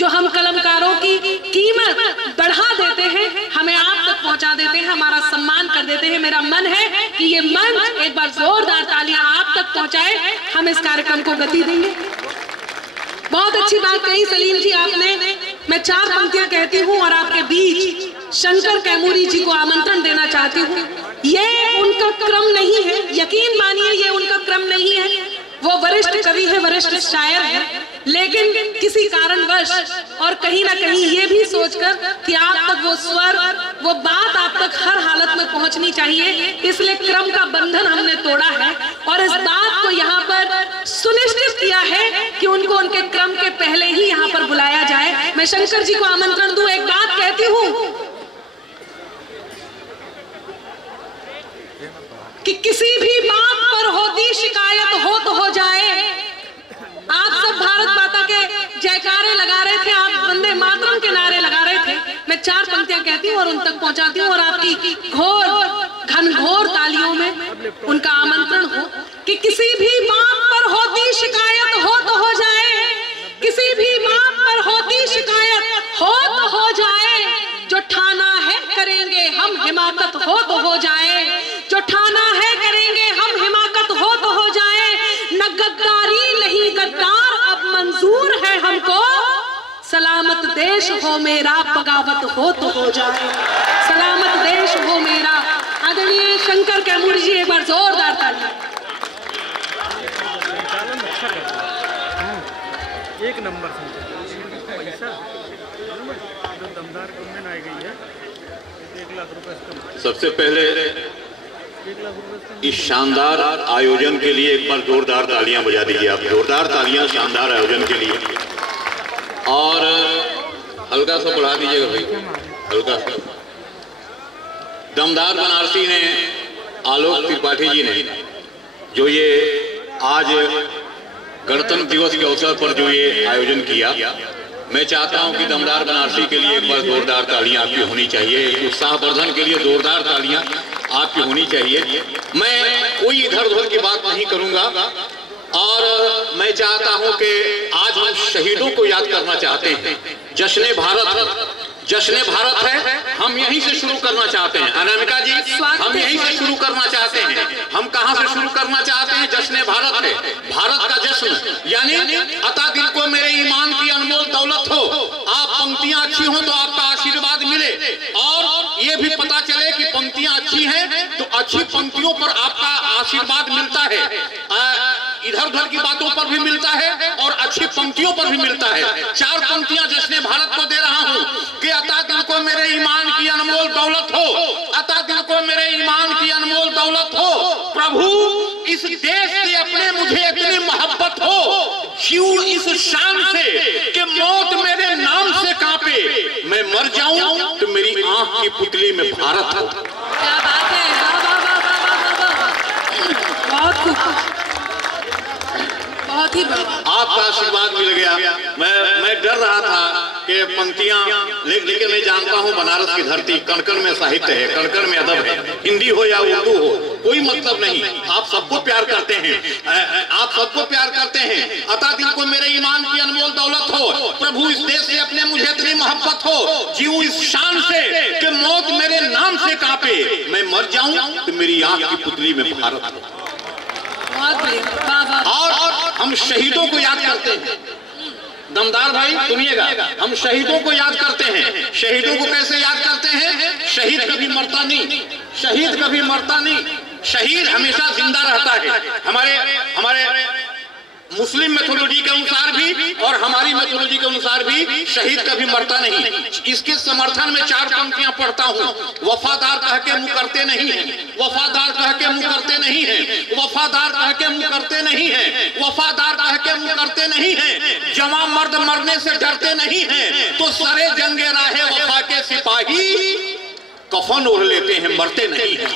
जो हम कलमकारों की कीमत बढ़ा देते हैं, हमें आप तक पहुंचा देते हैं, हमारा सम्मान कर देते हैं। मेरा मन है कि ये मंच एक बार जोरदार तालियां आप तक पहुंचाए, हम इस कार्यक्रम को गति देंगे। बहुत अच्छी बात कही सलीम जी आपने। मैं 4 पंक्तियां कहती हूं और आपके बीच शंकर कैमूरी जी को आमंत्रण देना चाहती हूँ। ये उनका क्रम नहीं है, यकीन मानिए ये उनका क्रम नहीं है। वो वरिष्ठ कवि है, वरिष्ठ शायर है, लेकिन किसी कारणवश और कहीं ना कहीं ये भी सोचकर कि आप तक वो स्वर, वो बात आप तक हर हालत में पहुंचनी चाहिए, इसलिए क्रम का बंधन हमने तोड़ा है और इस बात को यहाँ पर सुनिश्चित किया है कि उनको उनके क्रम के पहले ही यहाँ पर बुलाया जाए। मैं शंकर जी को आमंत्रण दूं। एक बात कहती हूँ कि किसी भी बात पर होती शिकायत हो तो हो जाए। आप सब भारत माता के जयकारे लगा रहे थे, आप वंदे मातरम के नारे लगा रहे थे। मैं 4 पंक्तियां कहती हूँ और उन तक पहुंचाती हूँ और आपकी घनघोर तालियों में उनका आमंत्रण हो कि किसी भी बात पर होती शिकायत हो तो हो जाए, किसी भी बात पर होती शिकायत हो तो हो जाए, जो ठाना है करेंगे हम हिमाकत हो तो हो जाए, जो ठाना है करेंगे हम हिमाकत हो तो हो जाए, न गद्दारी नहीं गद्दार अब मंजूर है हमको, सलामत देश हो मेरा बगावत हो तो हो जाए, सलामत देश हो मेरा। आदरणीय शंकर कैमूरी जी एक बार जोरदार तालियां। एक नंबर पैसा जो दमदार गवर्नमेंट आई गई है, 1 लाख रुपए। सबसे पहले इस शानदार आयोजन के लिए एक बार जोरदार तालियां बजा दीजिए आप। जोरदार तालियां शानदार आयोजन के लिए। और हल्का सा बढ़ा दीजिएगा भाई, हल्का सा। दमदार बनारसी ने, आलोक त्रिपाठी जी ने जो ये आज गणतंत्र दिवस के अवसर पर जो ये आयोजन किया, मैं चाहता हूं कि दमदार बनारसी के लिए एक बार जोरदार तालियां आपकी होनी चाहिए। उत्साहवर्धन के लिए जोरदार तालियां आपकी होनी चाहिए। मैं कोई इधर उधर की बात नहीं करूंगा और मैं चाहता हूं कि आज हम शहीदों को याद करना चाहते हैं। जश्न भारत है, हम यहीं से शुरू करना चाहते हैं। अनामिका जी, हम यहीं से शुरू करना चाहते हैं। हम कहां से शुरू करना चाहते हैं? जश्न भारत है, भारत का जश्न, यानी अता दिल को मेरे ईमान की अनमोल दौलत हो। आप पंक्तियां अच्छी हो तो आपका आशीर्वाद मिले और ये भी पता चले कि पंक्तियां अच्छी हैं तो अच्छी पंक्तियों पर आपका आशीर्वाद मिलता है, इधर उधर की बातों पर भी मिलता है और अच्छी पंक्तियों पर भी मिलता है। 4 पंक्तियां जश्न भारत को दे रहा हूं कि अता दिल को मेरे ईमान की अनमोल दौलत हो, अता दिल को मेरे ईमान की अनमोल दौलत हो, प्रभु इस देश से अपने मुझे इतनी मोहब्बत हो, जीऊं इस शान से कि मौत मेरे नाम से कांपे, मैं मर जाऊं तो मेरी आंख की पुतली में भारत हो। क्या बात है, बहुत खूब, बहुत ही आपका आशीर्वाद मिल गया। मैं डर रहा था कि पंक्तियां, लेकिन मैं जानता हूं बनारस की धरती, कण-कण में साहित्य है, कण-कण में अदब है, हिंदी हो या उर्दू हो, कोई मतलब नहीं। आप सबको प्यार करते हैं, आप सबको प्यार करते हैं। अता दिल को मेरे ईमान की अनमोल दौलत हो, प्रभु इस देश से अपने मुझे इतनी मोहब्बत हो, जीऊं इस शान से कि मौत मेरे नाम से कांपे, मैं मर जाऊं तो मेरी आंख की पुतली में भारत हो। और हम शहीदों को याद करते हैं। दमदार भाई सुनिएगा, हम शहीदों को याद करते हैं। शहीदों को कैसे याद करते हैं? शहीद कभी मरता नहीं, शहीद कभी मरता नहीं, शहीद हमेशा जिंदा रहता है। हमारे मुस्लिम मेथोलॉजी के अनुसार भी और हमारी मेथोलॉजी के अनुसार भी शहीद कभी मरता नहीं। इसके समर्थन में 4 पंक्तियां पढ़ता हूं। वफादार कह के मुंह करते नहीं है, वफादार कह के मुंह करते नहीं है, वफादार कह के मुंह करते नहीं है, वफादार कह के मुंह करते नहीं है, जवां मर्द मरने से डरते नहीं है, तो सरे जंगे राहे वफा के सिपाही कफन ओढ़ लेते हैं, मरते नहीं है।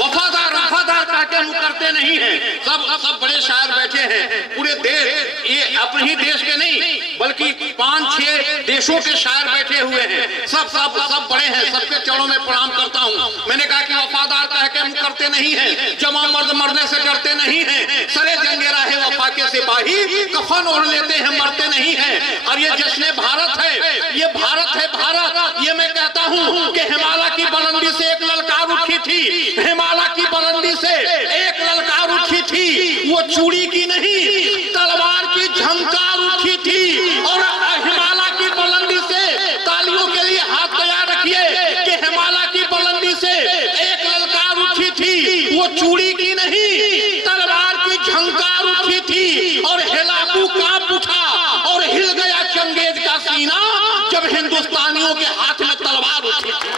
वफादार कह के मुंह करते नहीं है। सब बड़े शायर बैठे हैं, पूरे देश, ये अपने ही देश के नहीं बल्कि 5-6 देशों के शायर बैठे हुए हैं। सब बड़े हैं, सबके चरणों में प्रणाम करता हूं। मैंने कहा कि वफादार कह के मुंह करते नहीं है, जवां मर्द मरने से डरते नहीं है, सरे जंगे राहे वफा के सिपाही कफन ओढ़ लेते हैं, मरते नहीं हैं। और ये जश्न भारत है, ये भारत है भारत। ये मैं कहता हूँ कि हिमालय की बुलंदी से एक ललकार उठी थी, हिमालय की बुलंदी से एक ललकार उठी थी, वो चूड़ी की नहीं तलवार की झंकार उठी थी। और हिमालय की बुलंदी से तालियों के लिए हाथ तैयार रखिए कि हिमालय की बुलंदी से एक ललकार उठी थी, वो चूड़ी की नहीं तलवार की झंकार उठी थी। और हिलाकू कांप उठा और हिल गया चंगेज का सीना जब हिंदुस्तानियों के हाथ में तलवार उठी थी।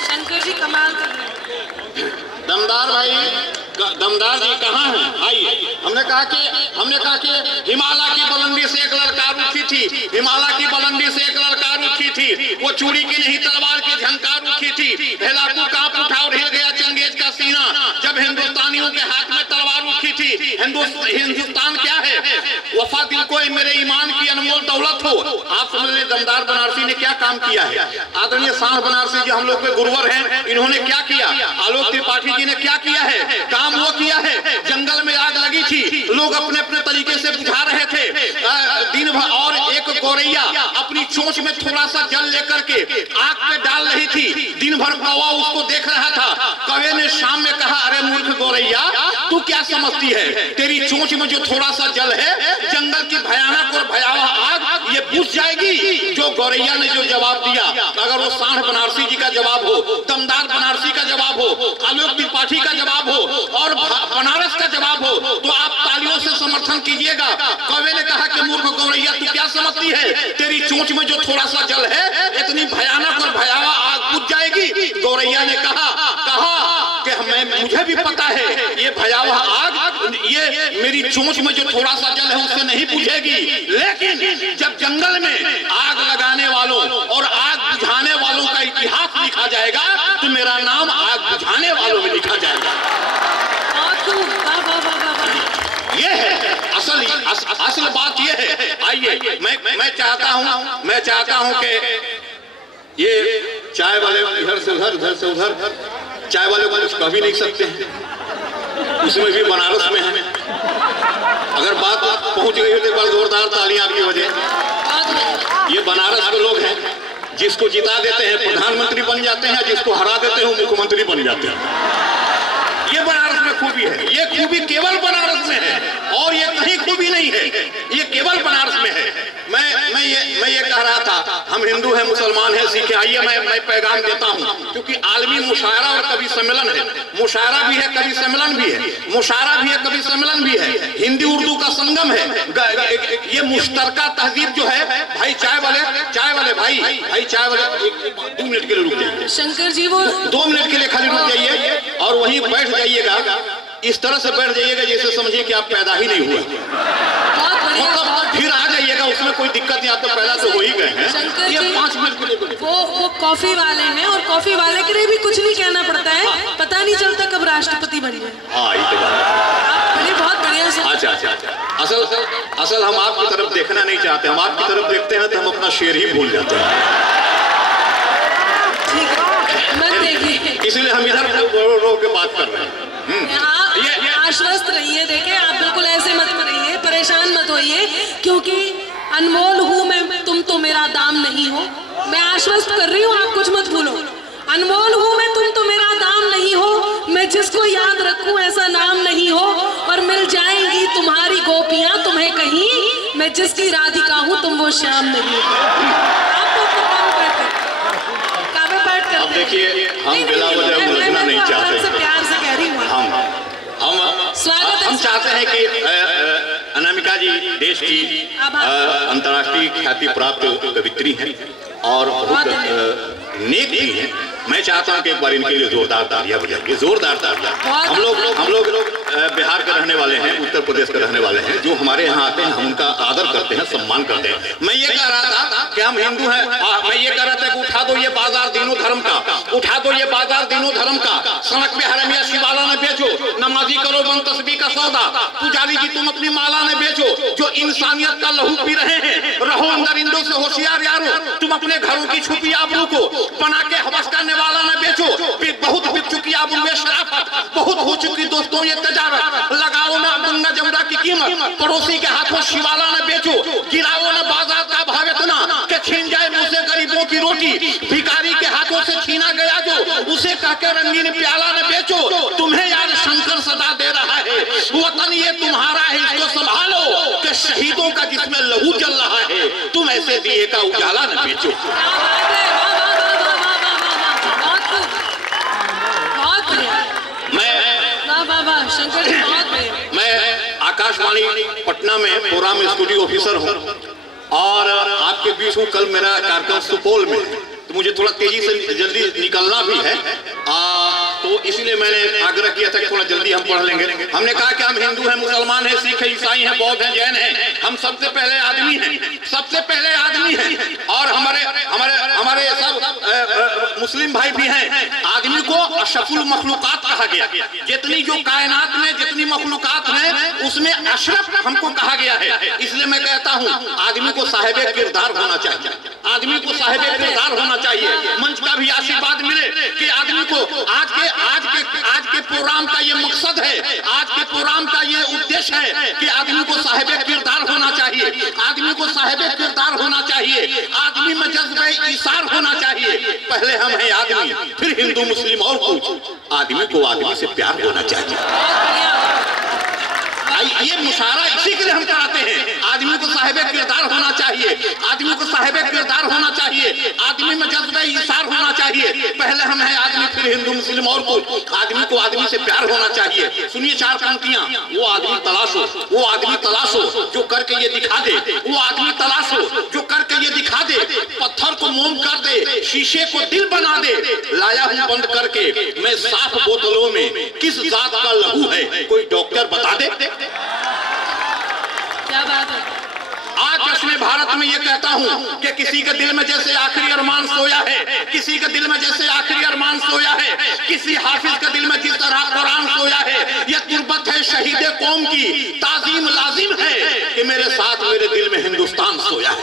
शंकर जी कमाल कर रहे हैं। दमदार भाई, दमदार जी कहाँ हैं? आइए। हमने कहा कि हिमालय की बुलंदी से एक ललकार उठी थी, हिमालय की बुलंदी से एक ललकार उठी थी, वो चूड़ी की नहीं तलवार की झंकार उठी थी। हिलाकू कांप उठा और हिल गया चंगेज का सीना जब हिंदुस्तानियों के हाथ में तलवार उठी थी। हिंदुस्तान क्या है? वफा दिल को मेरे ईमान की अनमोल दौलत हो। आप समझ ले दमदार बनारसी ने क्या काम किया है। आदरणीय सांड बनारसी जी हम लोग के गुरुवर हैं, इन्होंने क्या किया? आलोक त्रिपाठी जी ने क्या किया है? काम वो किया है। जंगल में आग लगी थी, लोग अपने अपने तरीके से बुझा रहे थे दिन भर। और एक गौरैया अपनी चोंच में थोड़ा सा जल लेकर के आग पे डाल रही थी। दिन भर कौवा उसको देख रहा था। कौवे ने शाम में कहा, अरे मूर्ख गौरैया, तू क्या समझती है? तेरी चोंच में जो थोड़ा सा जल है, जंगल की भयानक और भयावह आग ये बुझ जाएगी। जो गौरैया ने जो जवाब दिया, अगर वो सांड बनारसी जी का जवाब हो, दमदार बनारसी का जवाब हो, आलोक त्रिपाठी का जवाब हो और बनारस का जवाब हो, तो आप तालियों से समर्थन कीजिएगा। कौवे ने कहा कि मूर्ख गौरैया, तू क्या समझती है? तेरी चोंच में जो थोड़ा सा जल है, इतनी भयानक और भयावह आग बुझ जाएगी। गौरैया ने कहा कि मुझे भी पता है ये भयावह आग, ये मेरी चोंच में जो थोड़ा सा जल है उससे नहीं बुझेगी, लेकिन जब जंगल में आग लगाने वालों और आग बुझाने वालों का इतिहास लिखा जाएगा तो मेरा नाम आग बुझाने वालों में लिखा जाएगा। ये है असल बात ये है। आइए, मैं चाहता हूं कि ये चाय वाले इधर से उधर चाय वाले को कुछ कह भी नहीं सकते हैं, उसमें भी बनारस में है। अगर बात पहुंच गई हो तो एक बार जोरदार तालियां आपकी वजह। ये बनारस के लोग हैं, जिसको जिता देते हैं प्रधानमंत्री बन जाते हैं, जिसको हरा देते हैं मुख्यमंत्री बन जाते हैं। ये बनारस में खूबी है, ये खूबी केवल बनारस में है और ये कहीं खूबी नहीं है, ये केवल बनारस में है। मैं ये कह रहा था, हम हिंदू हैं, मुसलमान हैं, सिख हैं। आइए मैं पैगाम देता हूं, क्योंकि आलमी मुशायरा और कवि सम्मेलन है। मुशायरा भी है, कवि सम्मेलन भी है, मुशायरा भी है, कवि सम्मेलन भी है, हिंदी उर्दू का संगम है। ये मुश्तरका तहजीब जो है। भाई चाय वाले भाई चाय वाले 2 मिनट के लिए रुक जाइए। शंकर जी वो 2 मिनट के लिए खाली रुक जाइए और वहीं बैठ जाइएगा। इस तरह से बैठ जाइएगा जैसे समझिए कि आप पैदा ही नहीं हुए, मतलब फिर आ जाइएगा, उसमें कोई दिक्कत नहीं। आप तो पैदा तो हो ही गए हैं। ये 5 मिनट के लिए वो कॉफी वाले हैं और कॉफी वाले के लिए भी कुछ नहीं कहना पड़ता है। पता नहीं चलता कब राष्ट्रपति बन गए। हाँ, ये तो बात बहुत बढ़िया से। अच्छा। असल हम आपकी तरफ देखना नहीं चाहते, हम आपकी तरफ देखते हैं तो हम अपना शेर ही भूल जाते हैं। इसलिए हम इधर रो के बात कर रहे हैं। आश्वस्त रहिए, देखे आप बिल्कुल ऐसे मत करिए, परेशान मत होइए, क्योंकि अनमोल हूँ मैं, तुम तो मेरा दाम नहीं हो। मैं आश्वस्त कर रही हूँ, आप कुछ मत भूलो। अनमोल हूँ मैं, तुम तो मेरा दाम नहीं हो। मैं जिसको याद रखूं ऐसा नाम नहीं हो, और मिल जाएंगी तुम्हारी गोपियां तुम्हें कहीं। मैं जिसकी राधिका हूँ तुम वो श्याम नहीं हो। आप तो काव्य पाठ करते। देखिए, हम बिला वजह उलझना नहीं चाहते, प्यार से कह रही हूँ। हम चाहते हैं कि अनामिका जी देश की अंतर्राष्ट्रीय ख्याति प्राप्त कवित्री हैं और बहुत नेक भी हैं। मैं चाहता हूं कि एक बार इनके लिए जोरदार तालियां बजाइए, जोरदार तालियां। हम लोग बिहार के रहने वाले हैं, उत्तर प्रदेश के रहने वाले हैं। जो हमारे यहाँ आते हैं हम उनका आदर करते हैं, सम्मान करते हैं। मैं ये कह रहा था कि हम हिंदू हैं। मैं ये कह रहा था कि उठा दो ये बाजार दिनों धर्म का, उठा दो ये बाजार दिनों धर्म का। सड़क पे हरमिया शिवाला न बेचो, नमाजी करो बंद रोशन तस्बीह का सौदा। पुजारी जी तुम अपनी माला ने बेचो जो इंसानियत का लहू पी रहे हैं। रहो दरिंदों से होशियार यारो, तुम अपने घरों की छुपी आबरू को बना के हवस करने वाला न बेचो। बहुत बिक चुकी आबरू में शराफत, बहुत हो चुकी दोस्तों ये तजारत। लगाओ ना गंगा जमुना की कीमत, पड़ोसी के हाथों शिवाला न बेचो। गिराओ ना बाजार का भाव इतना कि छीन जाए मुंह से गरीबों की रोटी। भिखारी के हाथों से छीना गया जो, उसे कहकर रंगीन प्याला न बेचो। तुम्हें यार शंकर सदा दे रहा है, वतन ये तुम्हारा है, इसको संभालो कि शहीदों का जिसमें लहू जल रहा है, तुम ऐसे दिए का उजाला न बेचो। मैं आकाशवाणी पटना में प्रोग्राम स्टूडियो ऑफिसर हूं और आपके बीच हूं। कल मेरा कार्यक्रम सुपौल में, तो मुझे थोड़ा तेजी से जल्दी निकलना भी है, तो इसलिए मैंने आग्रह किया था कि थोड़ा जल्दी हम पढ़ लेंगे। हमने कहा कि हम हिंदू हैं, मुसलमान हैं, सिख हैं, ईसाई हैं, बौद्ध हैं, जैन हैं, हम सबसे पहले आदमी हैं, सबसे पहले आदमी हैं। और हमारे हमारे हमारे सब मुस्लिम भाई भी हैं। आदमी को अशरफुल मखलूकात कहा गया। जितनी जो कायनात में जितनी मखलूकात हैं उसमें अशरफ हमको कहा गया है। इसलिए मैं कहता हूँ आदमी को साहिब किरदार होना चाहिए, आदमी को साहिब किरदार होना चाहिए। मंच का भी आशीर्वाद मिले कि आदमी को आज के प्रोग्राम का ये मकसद है, आज के प्रोग्राम का ये उद्देश्य है कि आदमी को साहिब किरदार होना चाहिए, आदमी को साहिब किरदार होना चाहिए, आदमी में जज्बे इसार होना चाहिए। पहले हम हैं आदमी, फिर हिंदू मुस्लिम और कुछ। आदमी को आदमी से प्यार होना चाहिए। ये मुशारा इसी के लिए हम कराते हैं। आदमी को साहिब किरदार होना चाहिए, आदमी को साहिब किरदार होना चाहिए, आदमी में जज्बे इसार होना चाहिए। पहले हम हैं आदमी, फिर हिंदू मुस्लिम और कुछ। आदमी को आदमी से प्यार होना चाहिए। सुनिए चार पंक्तियां। वो आदमी तलाशो, वो आदमी तलाशो जो करके ये दिखा दे, वो आदमी तलाशो जो करके ये दिखा दे। पत्थर को मोम कर दे, शीशे को दिल बना दे। लाया हूं बंद करके मैं साफ बोतलों में, किस जात का लहू है कोई डॉक्टर बता दे। क्या बात है। आज जश्न भारत में ये कहता हूँ कि किसी के दिल में जैसे आखिरी अरमान सोया है, किसी के दिल में जैसे आखिरी अरमान सोया है, किसी हाफिज के दिल में जिस तरह कुरान सोया है। ये तुर्बत है शहीद कौम की, ताजीम लाजिम है कि मेरे साथ मेरे दिल में हिंदुस्तान सोया है।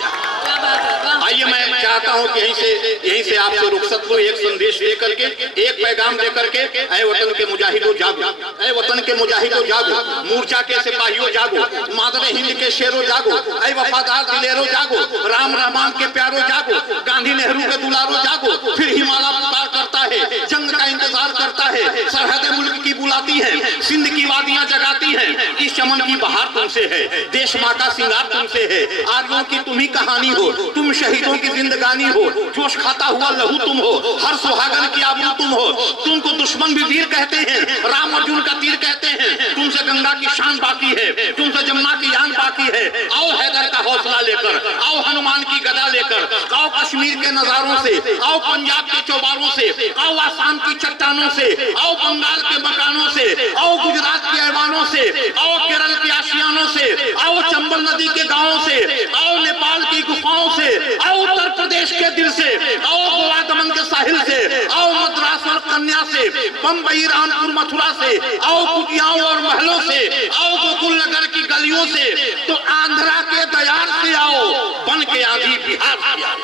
आइए मैं चाहता हूं कि यहीं से आपसे रुखसत लो, एक संदेश दे करके, एक पैगाम दे करके। ऐ वतन के मुजाहिदों जागो, ऐ वतन के मुजाहिदों जागो, मूर्छा के सिपाहियों जागो, मादरे हिंद के शेरों जागो, ऐ वफादार दिलेरों जागो, राम रहमान के प्यारों जागो, गांधी नेहरू के दुलारों जागो। फिर हिमालय पुकार करता है, जंग का इंतजार करता है, सरहद मुल्क की बुलाती है, सिंध की वादियां जगाती हैं। इस चमन की बहार तुमसे है, देश माँ का सिंगार तुमसे है। आर्यों की तुम्ही कहानी हो, तुम शहीदों की जिंदगानी हो, जोश खाता हुआ लहू तुम हो, हर सुहागन की आबरू तुम हो। तुमको दुश्मन भी वीर कहते हैं, राम अर्जुन का तीर कहते हैं। तुमसे गंगा की शान बाकी है, तुमसे जमुना की यान बाकी है। आओ हैदर का हौसला लेकर, आओ हनुमान की गदा लेकर, आओ कश्मीर के नजारों से, आओ पंजाब के चौबारों से, आओ आसाम की चट्टानों से, आओ बंगाल के मकानों से, आओ गुजरात के ऐवानों से, आओ केरल के आशियानों से, आओ चंबल नदी के गांवों से, आओ नेपाल की गुफाओं से, आओ उत्तर प्रदेश के दिल से, आओ गोवा दमन के साहिल से, आओ मद्रास और कन्या से, बम्बई रामपुर मथुरा से, आओ कुटियाओं और महलों से, आओ गोकुल नगर की गलियों से, तो आंध्रा के दयार से आओ, बन के आंधी बिहार से आओ।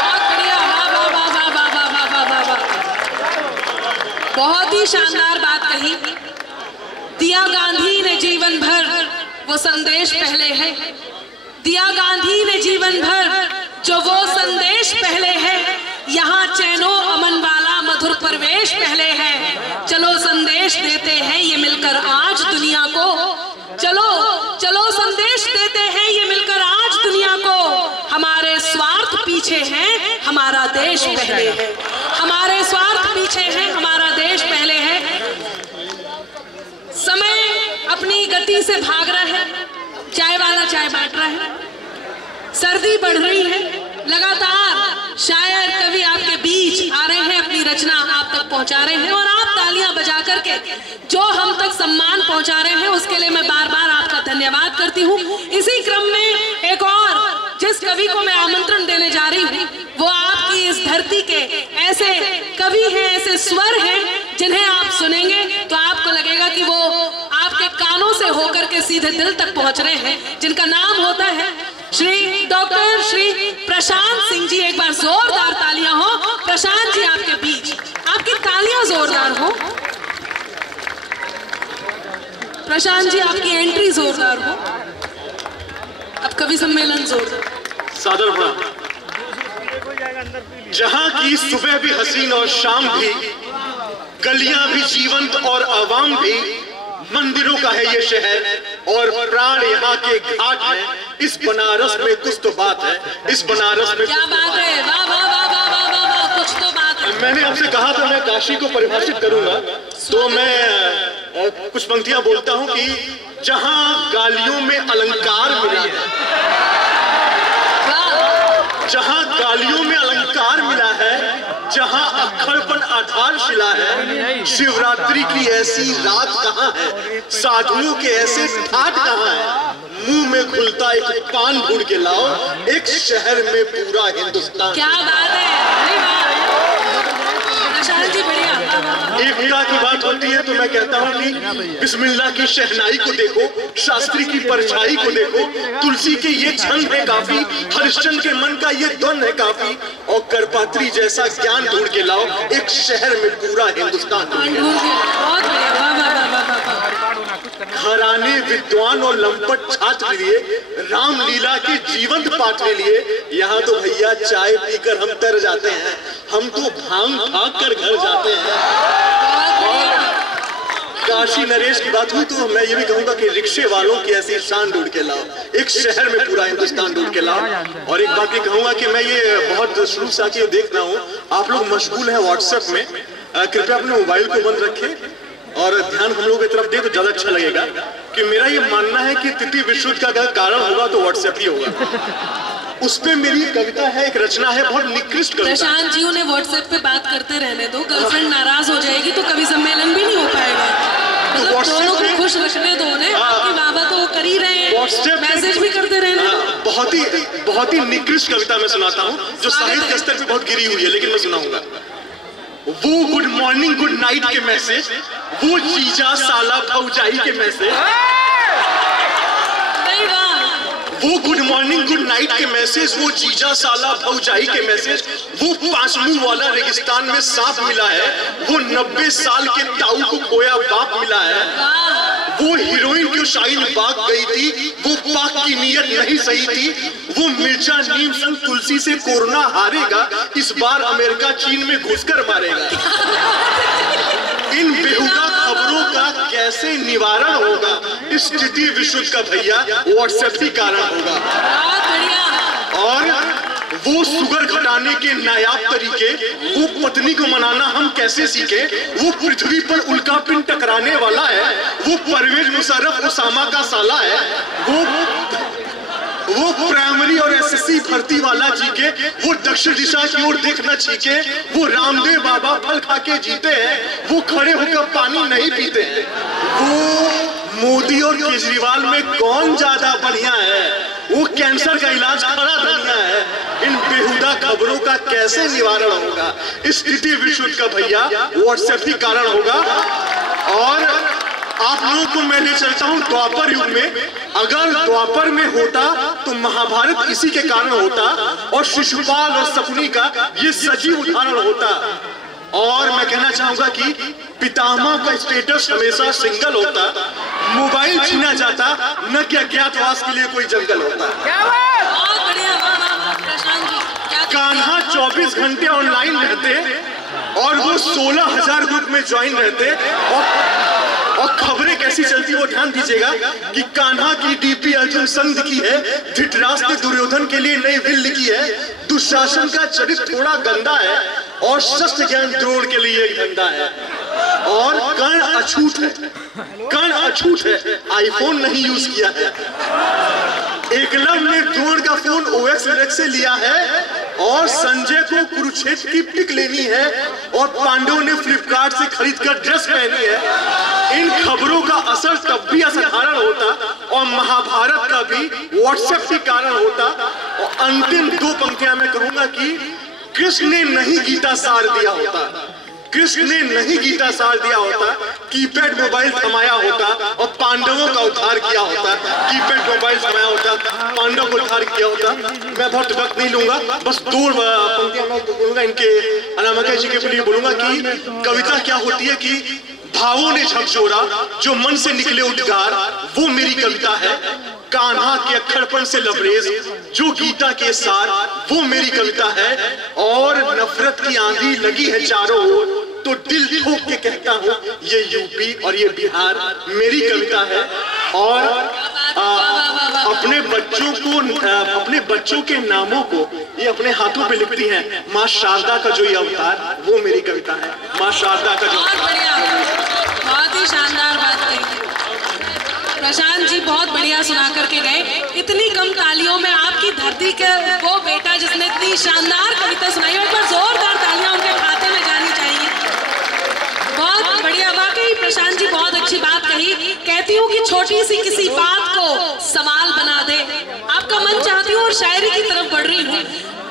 बहुत बढ़िया, बहुत ही शानदार बात कही। दिया गांधी ने जीवन भर वो संदेश पहले है, दिया गांधी ने जीवन भर जो वो संदेश पहले है। यहाँ चैनो अमन वाला मधुर प्रवेश पहले है। चलो संदेश देते हैं ये मिलकर आज दुनिया को, चलो चलो संदेश देते हैं ये मिलकर आज दुनिया को। हमारे स्वार्थ पीछे हैं, हमारा देश पहले है। हमारे स्वार्थ पीछे हैं, हमारा देश पहले है। समय अपनी गति से भाग रहा है, चाय वाला चाय बांट रहा है, सर्दी बढ़ रही है, लगातार शायर कवि आपके बीच आ रहे हैं, अपनी रचना आप तक पहुंचा रहे हैं और आप तालियां बजा करके जो हम तक सम्मान पहुंचा रहे हैं उसके लिए मैं बार बार आपका धन्यवाद करती हूं। इसी क्रम में एक और जिस कवि को मैं आमंत्रण देने जा रही हूं वो आपकी इस धरती के ऐसे कवि कवि हैं, ऐसे स्वर हैं जिन्हें आप सुनेंगे तो आपको लगेगा कि वो आपके कानों से होकर के सीधे दिल तक पहुंच रहे हैं, जिनका नाम होता है श्री डॉक्टर श्री प्रशांत सिंह जी। एक बार जोरदार तालियां हो प्रशांत जी आपके बीच, आपकी तालियां जोरदार हो। प्रशांत जी आपकी एंट्री जोरदार हो, अब कवि सम्मेलन जोरदार। सादर प्रणाम। जहां की सुबह भी हसीन और शाम भी, गलियां भी जीवंत और आवाम भी, मंदिरों का है ये शहर और प्राण यहाँ के घाट है। इस बनारस में कुछ तो बात है, इस बनारस में क्या बात है, वाह वाह वाह वाह वाह वाह वाह, कुछ तो बात है। मैंने आपसे कहा था मैं काशी को परिभाषित करूंगा, तो मैं कुछ पंक्तियां बोलता हूं कि जहां गालियों में अलंकार मिला है, जहां गालियों में अलंकार मिला है, जहां अक्खड़पन आधारशिला है, शिवरात्रि की ऐसी रात कहां है, साधुओं के ऐसे ठाट कहां है, मुंह में घुलता एक पान ढूंढ के लाओ, एक शहर में पूरा हिंदुस्तान। क्या बात है, प्रशांत जी बढ़िया। एकता की बात होती है तो मैं कहता हूँ कि बिस्मिल्लाह की शहनाई को देखो, शास्त्री की परछाई को देखो, तुलसी के ये छंद है काफी, हरिश्चंद्र के मन का ये द्वंद है काफी, और करपात्री जैसा ज्ञान ढूंढ के लाओ, एक शहर में पूरा हिंदुस्तान। बहुत बढ़िया, वाह वाह वाह वाह वाह। घराने विद्वान और लंपट छात्र लिए, रामलीला के जीवंत पाठ के लिए, यहाँ तो भैया चाय पीकर हम तर जाते हैं, हम तो भांग भाग कर घर जाते हैं। काशी नरेश की बात हुई तो मैं ये भी कहूंगा कि रिक्शे वालों की ऐसी शान ढूंढ के लाओ, एक शहर में पूरा हिंदुस्तान ढूंढ के लाओ। और एक बात ये कहूंगा कि मैं ये बहुत शुरू से आके देख रहा हूँ, आप लोग मशगूल हैं व्हाट्सएप में, कृपया अपने मोबाइल को बंद रखें और ध्यान हम लोगों की तरफ दे तो ज्यादा अच्छा लगेगा। कि मेरा ये मानना है कि तिथि विश्व का अगर कारण होगा तो व्हाट्सएप ही होगा। उस पे मेरी कविता है, एक रचना है, बहुत निकृष्ट कविता। प्रशांत जी उन्हें व्हाट्सएप पे बात करते रहने दो, गर्लफ्रेंड नाराज हो जाएगी तो कवि सम्मेलन भी नहीं हो पाएगा। मतलब दोनों को खुश रखने दो उन्हें, आपकी बाबा तो वो कर ही रहे हैं, मैसेज भी करते रहने दो। बहुत ही निकृष्ट कविता मैं सुनाता हूँ जो साहित्य के स्तर पे बहुत गिरी हुई है, लेकिन मैं सुनाऊंगा। वो गुड मॉर्निंग गुड नाइट के मैसेज, वो जीजा साला भौजाई के मैसेज, वो गुड मॉर्निंग गुड नाइट के मैसेज, वो जीजा साला भौजाई के मैसेज, वो 5 मुंह वाला रेगिस्तान में सांप मिला है, वो 90 साल के ताऊ को खोया बाप मिला है, वो हीरोइन क्यों शाहीन बाग गई थी, वो पाक की नीयत नहीं सही थी, वो मिर्जा नीम संग तुलसी से कोरोना हारेगा, इस बार अमेरिका चीन में घुसकर मारेगा। इन बेहुदा खबरों का कैसे निवारण होगा, इस स्थिति विश्व का भैया व्हाट्सएप ही कारण होगा। और वो शुगर घटाने के नायाब तरीके, वो पत्नी को मनाना हम कैसे सीखे, वो पृथ्वी पर उल्का पिंड टकराने वाला है, वो परवेज मुशर्रफ उसामा का साला है, वो प्राइमरी और एसएससी भर्ती वाला जीके, वो दक्षिण दिशा की ओर देखना चीके, वो रामदेव बाबा फल खा के जीते हैं, वो खड़े होकर पानी नहीं पीते हैं, वो मोदी और केजरीवाल में कौन ज्यादा बढ़िया है, वो कैंसर का इलाज खड़ा धनिया है। इन बेहुदा खबरों का कैसे निवारण होगा, इस स्थिति विश्व का भैया व्हाट्सएप ही कारण होगा। और आप लोगों को मैं ले चलता हूं द्वापर युग में। अगर द्वापर में होता तो महाभारत इसी के कारण होता, और शिशुपाल और शकुनी का ये सजीव उदाहरण होता। और मैं कहना चाहूंगा कि पितामह का स्टेटस हमेशा सिंगल होता, मोबाइल छीना जाता, न कि अज्ञातवास के लिए कोई जंगल होता। कान्हा 24 घंटे ऑनलाइन रहते और वो 16,000 ग्रुप में ज्वाइन रहते। और खबरें कैसी चलती वो ध्यान दीजिएगा कि कान्हा की डीपी अर्जुन संघ की है, धृतराष्ट्र दुर्योधन के लिए नई विल लिखी है, दुशासन का चरित्र थोड़ा गंदा है, और शस्त्र ज्ञान द्रोण के लिए एक धंधा है, और कर्ण अछूत है, कर्ण अछूत है, आईफोन नहीं यूज किया है। एकलव्य ने द्रोण का फोन OX से लिया है, और संजय को कुरुक्षेत्र की पिक लेनी है, और पांडवों ने फ्लिपकार्ट से खरीदकर ड्रेस पहनी है। इन खबरों का असर तब भी असाधारण होता, और महाभारत का भी व्हाट्सएप के कारण होता। और अंतिम 2 पंक्तियां मैं कहूंगा कि कृष्ण ने नहीं गीता सार दिया होता, कृष्ण ने नहीं गीता सार दिया होता, कीपैड मोबाइल थमाया होता और पांडवों का उद्धार किया होता। कीपैड मोबाइल थमाया होता, पांडवों को उद्धार किया होता। मैं बहुत वक्त नहीं लूंगा, बस 2 पंक्तियां मैं बोलूंगा इनके अनामिका जी के लिए बोलूंगा कि कविता क्या होती है कि भावों ने झकझोरा जो मन से निकले उद्गार, वो मेरी कविता है। कान्हा के अक्खड़पन से लबरेज जो गीता के सार, वो मेरी कविता है। और नफरत की आंधी लगी है चारों ओर, तो दिल ठोक के कहता हूँ ये यूपी और ये बिहार मेरी कविता है। और अपने बच्चों के नामों को ये अपने हाथों पे लिखती हैं। माँ शारदा का जो ये अवतार, वो मेरी कविता है। माँ शारदा का जो बहुत ही शानदार बात कही प्रशांत जी, बहुत बढ़िया सुना करके गए। इतनी कम तालियों में आपकी धरती के वो बेटा जिसने इतनी शानदार कविता सुनाई, एक बार जोरदार तालियां उनके खाते में जानी चाहिए। बहुत बढ़िया, वाकई प्रशांत जी बहुत अच्छी बात कही। कहती हूँ कि छोटी सी किसी बात को सवाल बना दे, आपका मन चाहती हूँ और शायरी की तरफ बढ़ रही हूँ।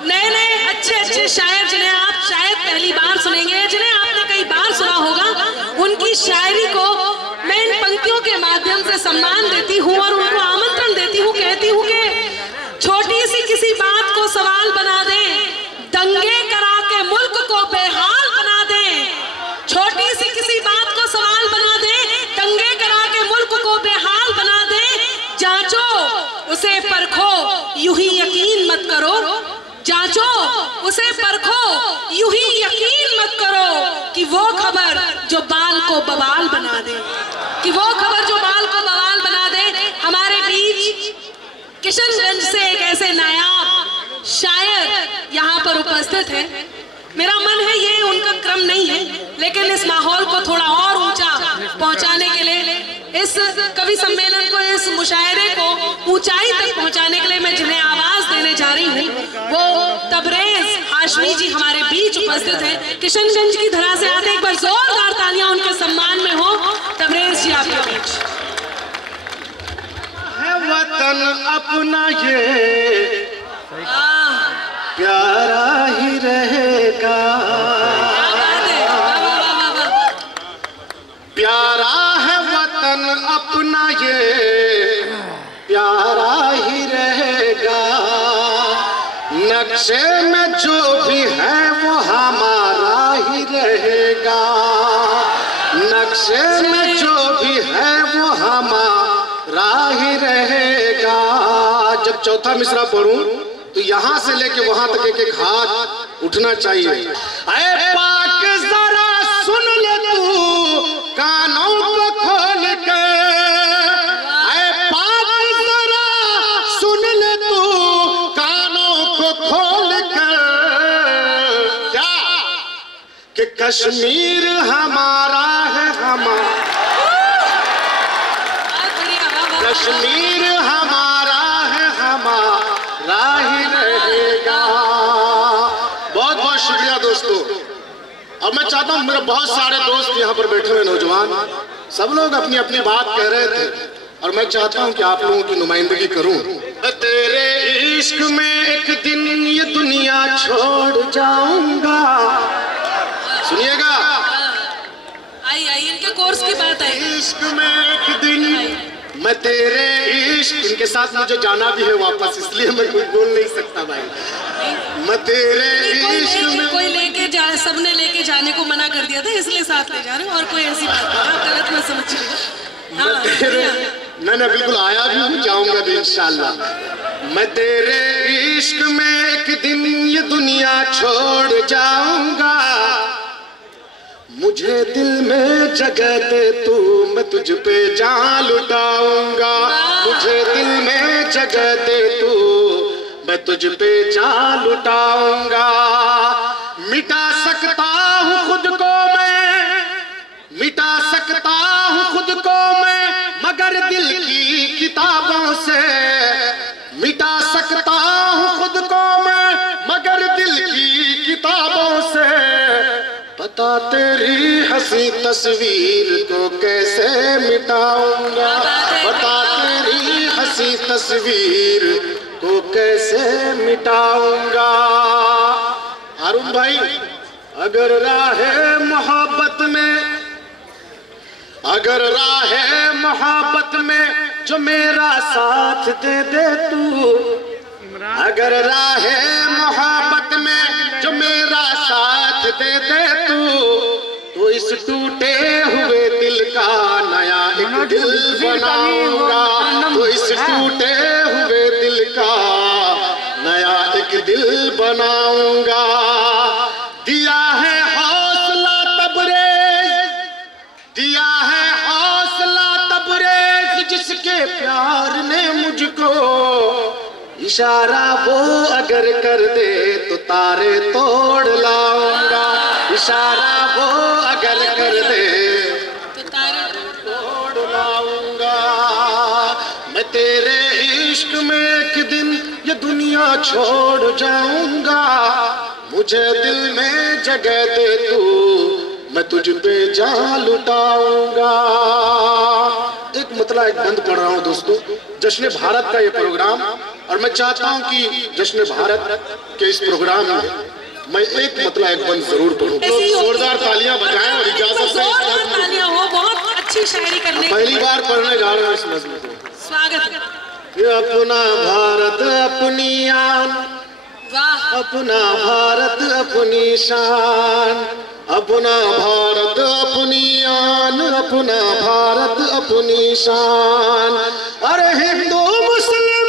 नए नए अच्छे शायर जिन्हें आप शायद पहली बार सुनेंगे, जिन्हें आपने कई बार सुना होगा, उनकी शायरी को मैं इन पंक्तियों के माध्यम से सम्मान देती हूँ और उनको आमंत्रण देती हूँ। कहती हूँ कि छोटी सी किसी बात को सवाल बना दे, दंगे करा के मुल्क को बेहाल बना दे। छोटी सी किसी बात को सवाल बना दे, दंगे करा के मुल्क को बेहाल बना दे। जांचो उसे परखो, यूं ही यकीन मत करो। जांचो उसे परखो, यूं ही यकीन मत करो कि वो खबर जो बाल को बवाल बना दे, कि वो खबर जो बाल को बवाल बना दे। हमारे बीच किशनगंज से एक ऐसे नायाब शायर यहाँ पर उपस्थित है। मेरा मन है ये उनका क्रम नहीं है, लेकिन इस माहौल को थोड़ा और ऊंचा पहुंचाने के लिए, इस कवि सम्मेलन को, इस मुशायरे को ऊंचाई तक पहुंचाने के लिए मैं जिन्हें आवाज देने जा रही हूँ, वो तबरेज हाशमी जी हमारे बीच उपस्थित हैं। किशनगंज की धरा से आते, एक बार जोरदार तालियां उनके सम्मान में हो। तबरेज जी आपके बीच। है वतन अपना ये प्यारा ही रहेगा, प्यारा है वतन अपना ये प्यारा ही रहेगा। नक्शे में जो भी है वो हमारा ही रहेगा। नक्शे में जो भी है वो हमारा ही रहेगा। जब चौथा मिसरा पढ़ूं तो यहाँ से लेके वहां तक एक एक हाथ उठना चाहिए। ऐ पाक जरा सुन ले तू कानों को खोल के, ऐ पाक जरा सुन ले तू कानों को खोल के। क्या कि कश्मीर हमारा है, हमारा कश्मीर हमारा है, हमारा ही रहेगा। बहुत बहुत शुक्रिया दोस्तों। अब मैं चाहता हूँ, मेरे बहुत सारे दोस्त यहाँ पर बैठे हुए नौजवान, सब लोग अपनी अपनी बात कह रहे थे और मैं चाहता हूँ कि आप लोगों की नुमाइंदगी करूँ। तेरे इश्क में एक दिन ये दुनिया छोड़ जाऊंगा। सुनिएगा, आई इनके कोर्स की बात है। इश्क में एक दिन मैं तेरे इश्क, इनके साथ मुझे जाना भी है वापस, इसलिए मैं कुछ बोल नहीं सकता भाई। मैं तेरे इश्क में, कोई लेके जा, सबने लेके जाने को मना कर दिया था, इसलिए साथ ले जा रहे हो, और कोई ऐसी बात नहीं, गलत मत समझिएगा। मैं तेरे, नहीं बिल्कुल आया भी हूँ, जाऊंगा भी इंशाल्लाह। मैं तेरे इश्क में एक दिन ये दुनिया छोड़ जाऊंगा। मुझे दिल में जगह दे तू, मैं तुझ पे जान लुटाऊंगा। मुझे दिल में जगह दे तू, मैं तुझ पे जान लुटाऊंगा। मिटा सकता हूँ खुद को मैं, मिटा सकता हूँ खुद को मैं, मगर दिल की किताबों से। मिटा सकता हूँ खुद को मैं, मगर दिल की किताबों से। बता तेरी हंसी तस्वीर को कैसे मिटाऊंगा। बता तेरी हंसी तस्वीर को कैसे मिटाऊंगा। अरुण भाई, अगर राहे मोहब्बत में, अगर राहे मोहब्बत में जो मेरा साथ दे दे तू, अगर राहे मोहब्बत में जो मेरा साथ दे दे तू, तो इस टूटे हुए दिल का नया एक दिल बनाऊंगा, तो इस टूटे हुए दिल का नया एक दिल बनाऊंगा। दिया है हौसला तबरेज, दिया है हौसला तबरेज जिसके प्यार ने मुझको, इशारा वो अगर कर दे तो तारे तोड़ लाऊंगा, इशारा वो अगर कर दे तो तारे तोड़ लाऊंगा। मैं तेरे इश्क में एक दिन ये दुनिया छोड़ जाऊंगा, मुझे दिल में जगह दे तू, मैं तुझ पे जान लुटाऊंगा। एक मतलब एक बंद पढ़ रहा हूँ दोस्तों, जश्न भारत का ये प्रोग्राम, और मैं चाहता हूँ कि जश्न भारत के इस प्रोग्राम में मैं एक मतलब एक बंद जरूर पढ़ूं। तो जोरदार तालियां बजाएं और इजाजत से तालियां हो। बहुत अच्छी शायरी करने, पहली बार पढ़ने जा रहे हैं इस नज़्म को। स्वागत है। अपना भारत अपनी आन, वाह, अपना भारत अपनी शान, अपना भारत अपनी आन, अपना भारत अपनी शान। अरे हिंदू मुस्लिम,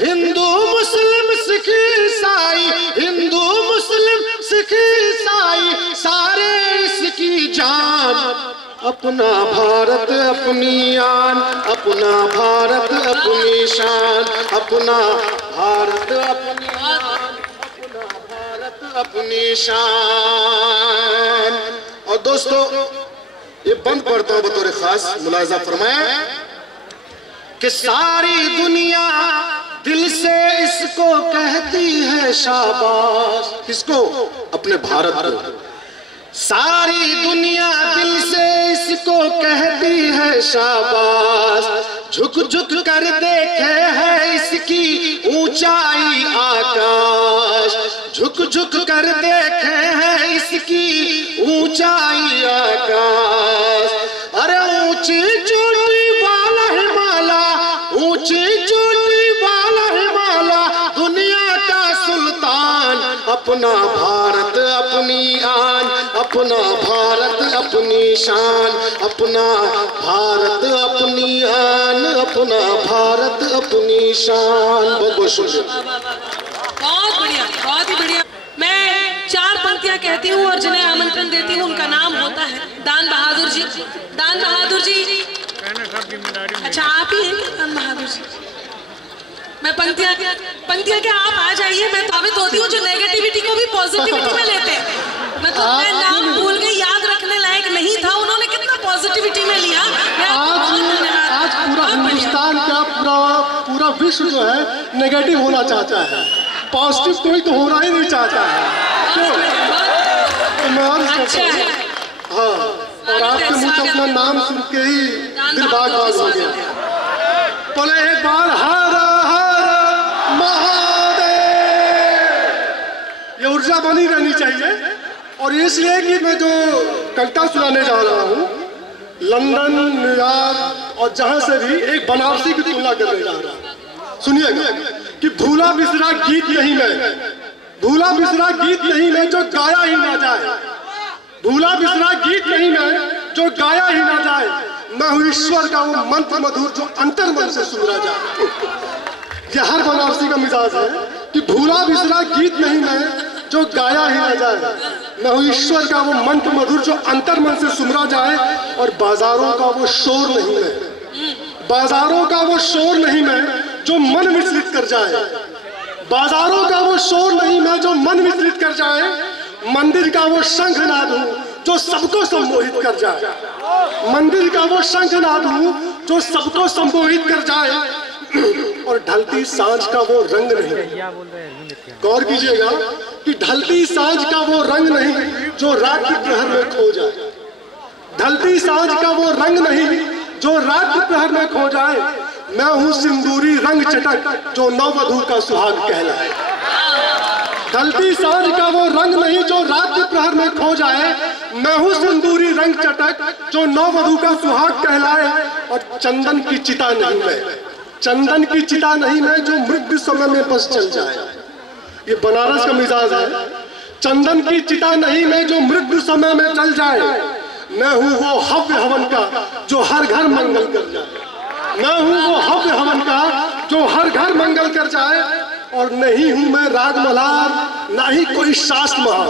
हिंदू मुस्लिम सिख ईसाई, हिंदू मुस्लिम सिख ईसाई सारे इसकी जान, अपना भारत अपनी आन, अपना भारत अपनी शान, अपना भारत अपनी आन, अपना भारत अपनी शान। और दोस्तों ये बंद पढ़ता हूं बतौर खास, मुलाजा फरमाया कि सारी दुनिया दिल से इसको कहती है शाबाश, किसको? अपने भारत को। सारी दुनिया दिल से इसको कहती है शाबाश, झुक झुक कर देखे है इसकी ऊंचाई आकाश, झुक झुक कर देखे है इसकी ऊंचाई आकाश। अरे ऊंची चोटी वाला हिमाला, ऊंची चोटी वाला हिमाला, दुनिया का सुल्तान, अपना भारत अपनी आन, अपना भारत अपनी शान, अपना भारत अपनी आन, अपना भारत अपनी शान। बहुत शुक्रिया, बहुत बढ़िया, बहुत ही बढ़िया। मैं 4 पंक्तियां कहती हूँ और जिन्हें आमंत्रण देती हूँ उनका नाम होता है दान बहादुर जी। दान बहादुर जी, अच्छा आप ही हैं दान बहादुर जी? मैं पंक्तियां क्या आप आ जाइए, मैं साबित होती हूँ जो नेगेटिविटी को भी पॉजिटिविटी में लेते हैं। मैं नाम भूल गई, याद रखने लायक नहीं था, उन्होंने कितना पॉजिटिविटी में लिया। आज पूरा हिंदुस्तान का पूरा विश्व जो है नेगेटिव होना चाहता है, पॉजिटिव कोई तो होना ही नहीं चाहता है। अच्छा है। हाँ, और आपके मुंह से अपना नाम सुन के ही दिल बाग बाग हो गया। बोले एक बार हर हर महादेव, ये ऊर्जा बनी रहनी चाहिए। और इसलिए कि मैं जो कविता सुनाने जा रहा हूँ, लंदन, न्यूयॉर्क और जहां से भी एक बनारसी की तुलना करने जा रहा हूँ। सुनिएगा कि भूला बिसरा गीत नहीं मैं, भूला बिसरा गीत नहीं मैं जो गाया ही ना जाए, भूला बिसरा गीत नहीं मैं जो गाया ही ना जाए, मैं हूँ ईश्वर का वो मंत्र मधुर जो अंतर मन से सुधरा जाए। यह हर बनारसी का मिजाज है कि भूला बिसरा गीत नहीं मैं जो गाया ही ना जाए, मैं हूँ ईश्वर का वो मंत्र मधुर जो अंतर मन से सुमरा जाए। और बाजारों का वो शोर नहीं मैं, बाजारों का वो शोर नहीं मैं जो मन विचलित कर जाए, बाजारों का वो शोर नहीं मैं जो मन विचलित कर जाए, मंदिर का वो शंखनाद हूँ जो सबको सम्मोहित कर जाए, मंदिर का वो शंखनाद हूँ जो सबको सम्मोहित कर जाए। और ढलती सांझ का वो रंग नहीं, गौर कीजिएगा कि ढलती सांझ का वो रंग नहीं जो रात्रि प्रहर में खो जाए, ढलती सांझ का वो रंग नहीं जो रात्रि प्रहर में खो जाए, मैं हूँ सिंदूरी रंग चटक जो नववधू का सुहाग कहलाए। ढलती सांझ का वो रंग नहीं जो रात के प्रहर में खो जाए, मैं हूँ सिंदूरी रंग चटक जो नौवधू का सुहाग कहलाए। और चंदन की चिता नहीं मैं, चंदन की चिता नहीं मैं जो मृत्यु समय में बस चल जाए। ये बनारस का मिजाज है। चंदन की चिता नहीं मैं जो मृत्यु समय में चल जाए, मैं हूँ वो हव्य हवन का जो हर घर मंगल कर जाए। मैं हूँ वो हव्य हवन का जो हर घर मंगल कर जाए। और नहीं हूँ मैं राग मल्हार, ना ही कोई शास्त्र महान।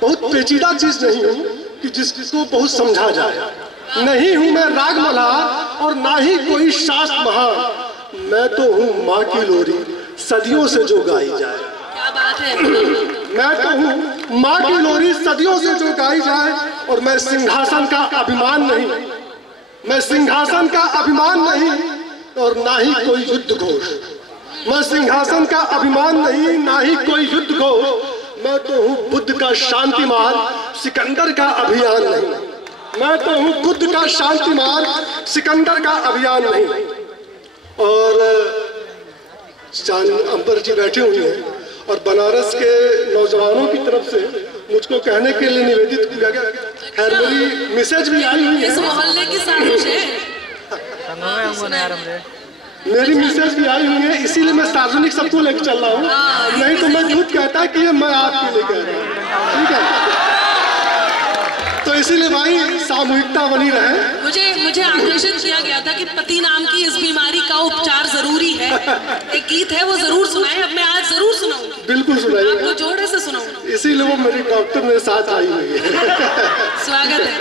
बहुत पेचीदा चीज नहीं हूँ कि जिसको बहुत समझा जाए। नहीं हूँ मैं राग मल्हार और ना ही कोई शास्त्र महान। मैं तो हूँ माँ की लोरी सदियों से जो गाई जाए। क्या बात है। मैं तो हूँ माँ की लोरी सदियों से जो गाई जाए। और मैं सिंहासन का अभिमान नहीं, मैं सिंहासन का अभिमान नहीं और ना ही कोई युद्ध घोष। मैं सिंहासन का अभिमान नहीं, ना ही कोई युद्ध घोष। मैं तो हूँ बुद्ध का शांति मार्ग, सिकंदर का अभियान नहीं। मैं तो हूँ बुद्ध का शांति मार्ग, सिकंदर का अभियान नहीं। और चांद अंबर जी बैठे हुए हैं और बनारस के नौजवानों की तरफ से मुझको कहने के लिए निवेदित किया गया। खैर मेरी मैसेज भी आई हुई है। इस मोहल्ले की साजिश है। मेरी मैसेज भी आई हुई है, इसीलिए मैं सार्वजनिक सबको लेकर चल रहा हूँ। नहीं तो मैं खुद कहता कि ये मैं आपके लिए कह रहा हूँ। ठीक है, तो इसीलिए भाई सामूहिकता बनी रहे। मुझे आकर्षित किया गया था कि पति नाम की इस बीमारी का उपचार जरूरी है। एक गीत है वो जरूर सुनाए। अब मैं आज जरूर सुनाऊंगी। बिल्कुल सुनाइए। आपको जोड़े से सुनाऊंगी। इसीलिए वो मेरी डॉक्टर मेरे साथ आई हुई है। स्वागत है।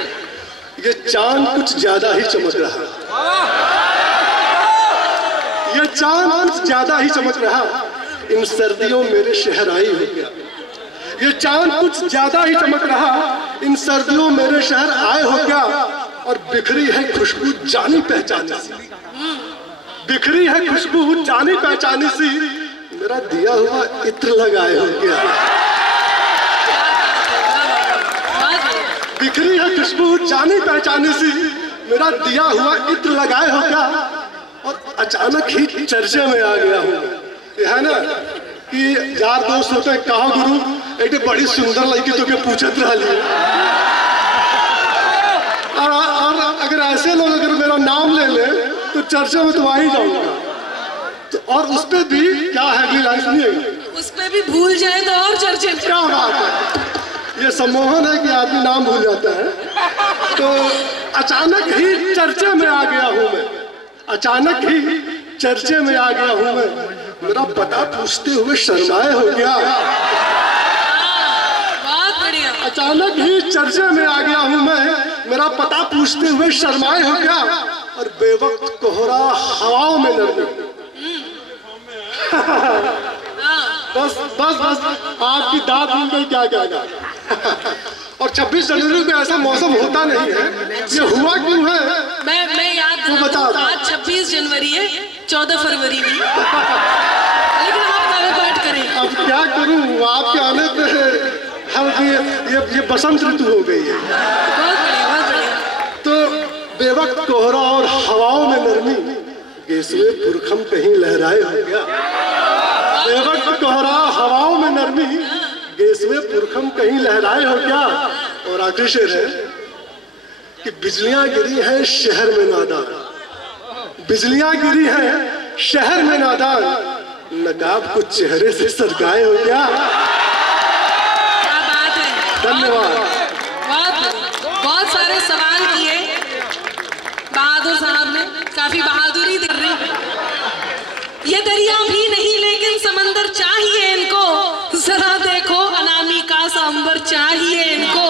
ये चांद कुछ ज्यादा ही चमक रहा, ये चांद कुछ ज्यादा ही चमक रहा। इन सर्दियों मेरे शहर आई हो गया। ये चांद कुछ ज्यादा ही चमक रहा। इन सर्दियों मेरे शहर आए हो गया। और बिखरी है खुशबू जानी पहचानी सी, बिखरी है खुशबू जानी पहचानी सी। मेरा दिया हुआ इत्र लगाए हो गया। बिखरी है खुशबू जानी पहचानी सी, मेरा दिया हुआ इत्र लगाए हो गया। और अचानक ही चर्चे में आ गया हूँ। ये है ना कि यार दोस्त होते हैं, कहा गुरु एक बड़ी सुंदर लड़की तो के पूछत रही। और अगर ऐसे लोग अगर मेरा नाम ले ले तो चर्चा में तो आ ही जाऊंगा। तो और उस पे भी क्या है, अगली लाइन सुनिएगा। उस पे भी भूल जाए तो और चर्चे में। क्या बात है, ये सम्मोहन है कि आदमी नाम भूल जाता है। तो अचानक ही चर्चे में आ गया हूँ मैं, अचानक ही चर्चे में आ गया हूँ मैं। मेरा पता पूछते हुए शर्माए हो गया। बहुत बढ़िया। अचानक ही चर्चे में आ गया हूँ मैं, मेरा पता पूछते हुए शर्माए हो गया। और बेवक्त कोहरा हवाओं में नरमी। बस बस बस आपकी दाद मिल गई, क्या क्या। और 26 जनवरी को ऐसा मौसम होता नहीं है, ये हुआ क्यों है? मैं याद बता दो। आज 26 जनवरी है, 14 फरवरी भी। लेकिन आप कभी पाठ करें। अब क्या करूं, आपके आने पे हम ये बसंत ऋतु हो गई है। बहुत बढ़िया, बहुत बढ़िया। तो बेवक्त कोहरा और हवाओं में नरमी, गेसुए पुरखम कहीं लहराए हो गया। बेवक्त कोहरा हवाओं में नरमी, गेसुए पुरखम कहीं लहराए हो क्या। और आखिरी शेर है कि बिजलियां गिरी हैं शहर में नादान, बिजलियां गिरी हैं शहर में नादान, नकाब को चेहरे से सरकाए हो क्या। क्या बात है। धन्यवाद। बहुत सारे सवाल किए बहादुर साहब ने, काफी बहादुरी दिख रही। ये दरिया भी नहीं लेकिन समंदर चाहिए इनको, जरा देखो अनामिका सा अंबर चाहिए इनको।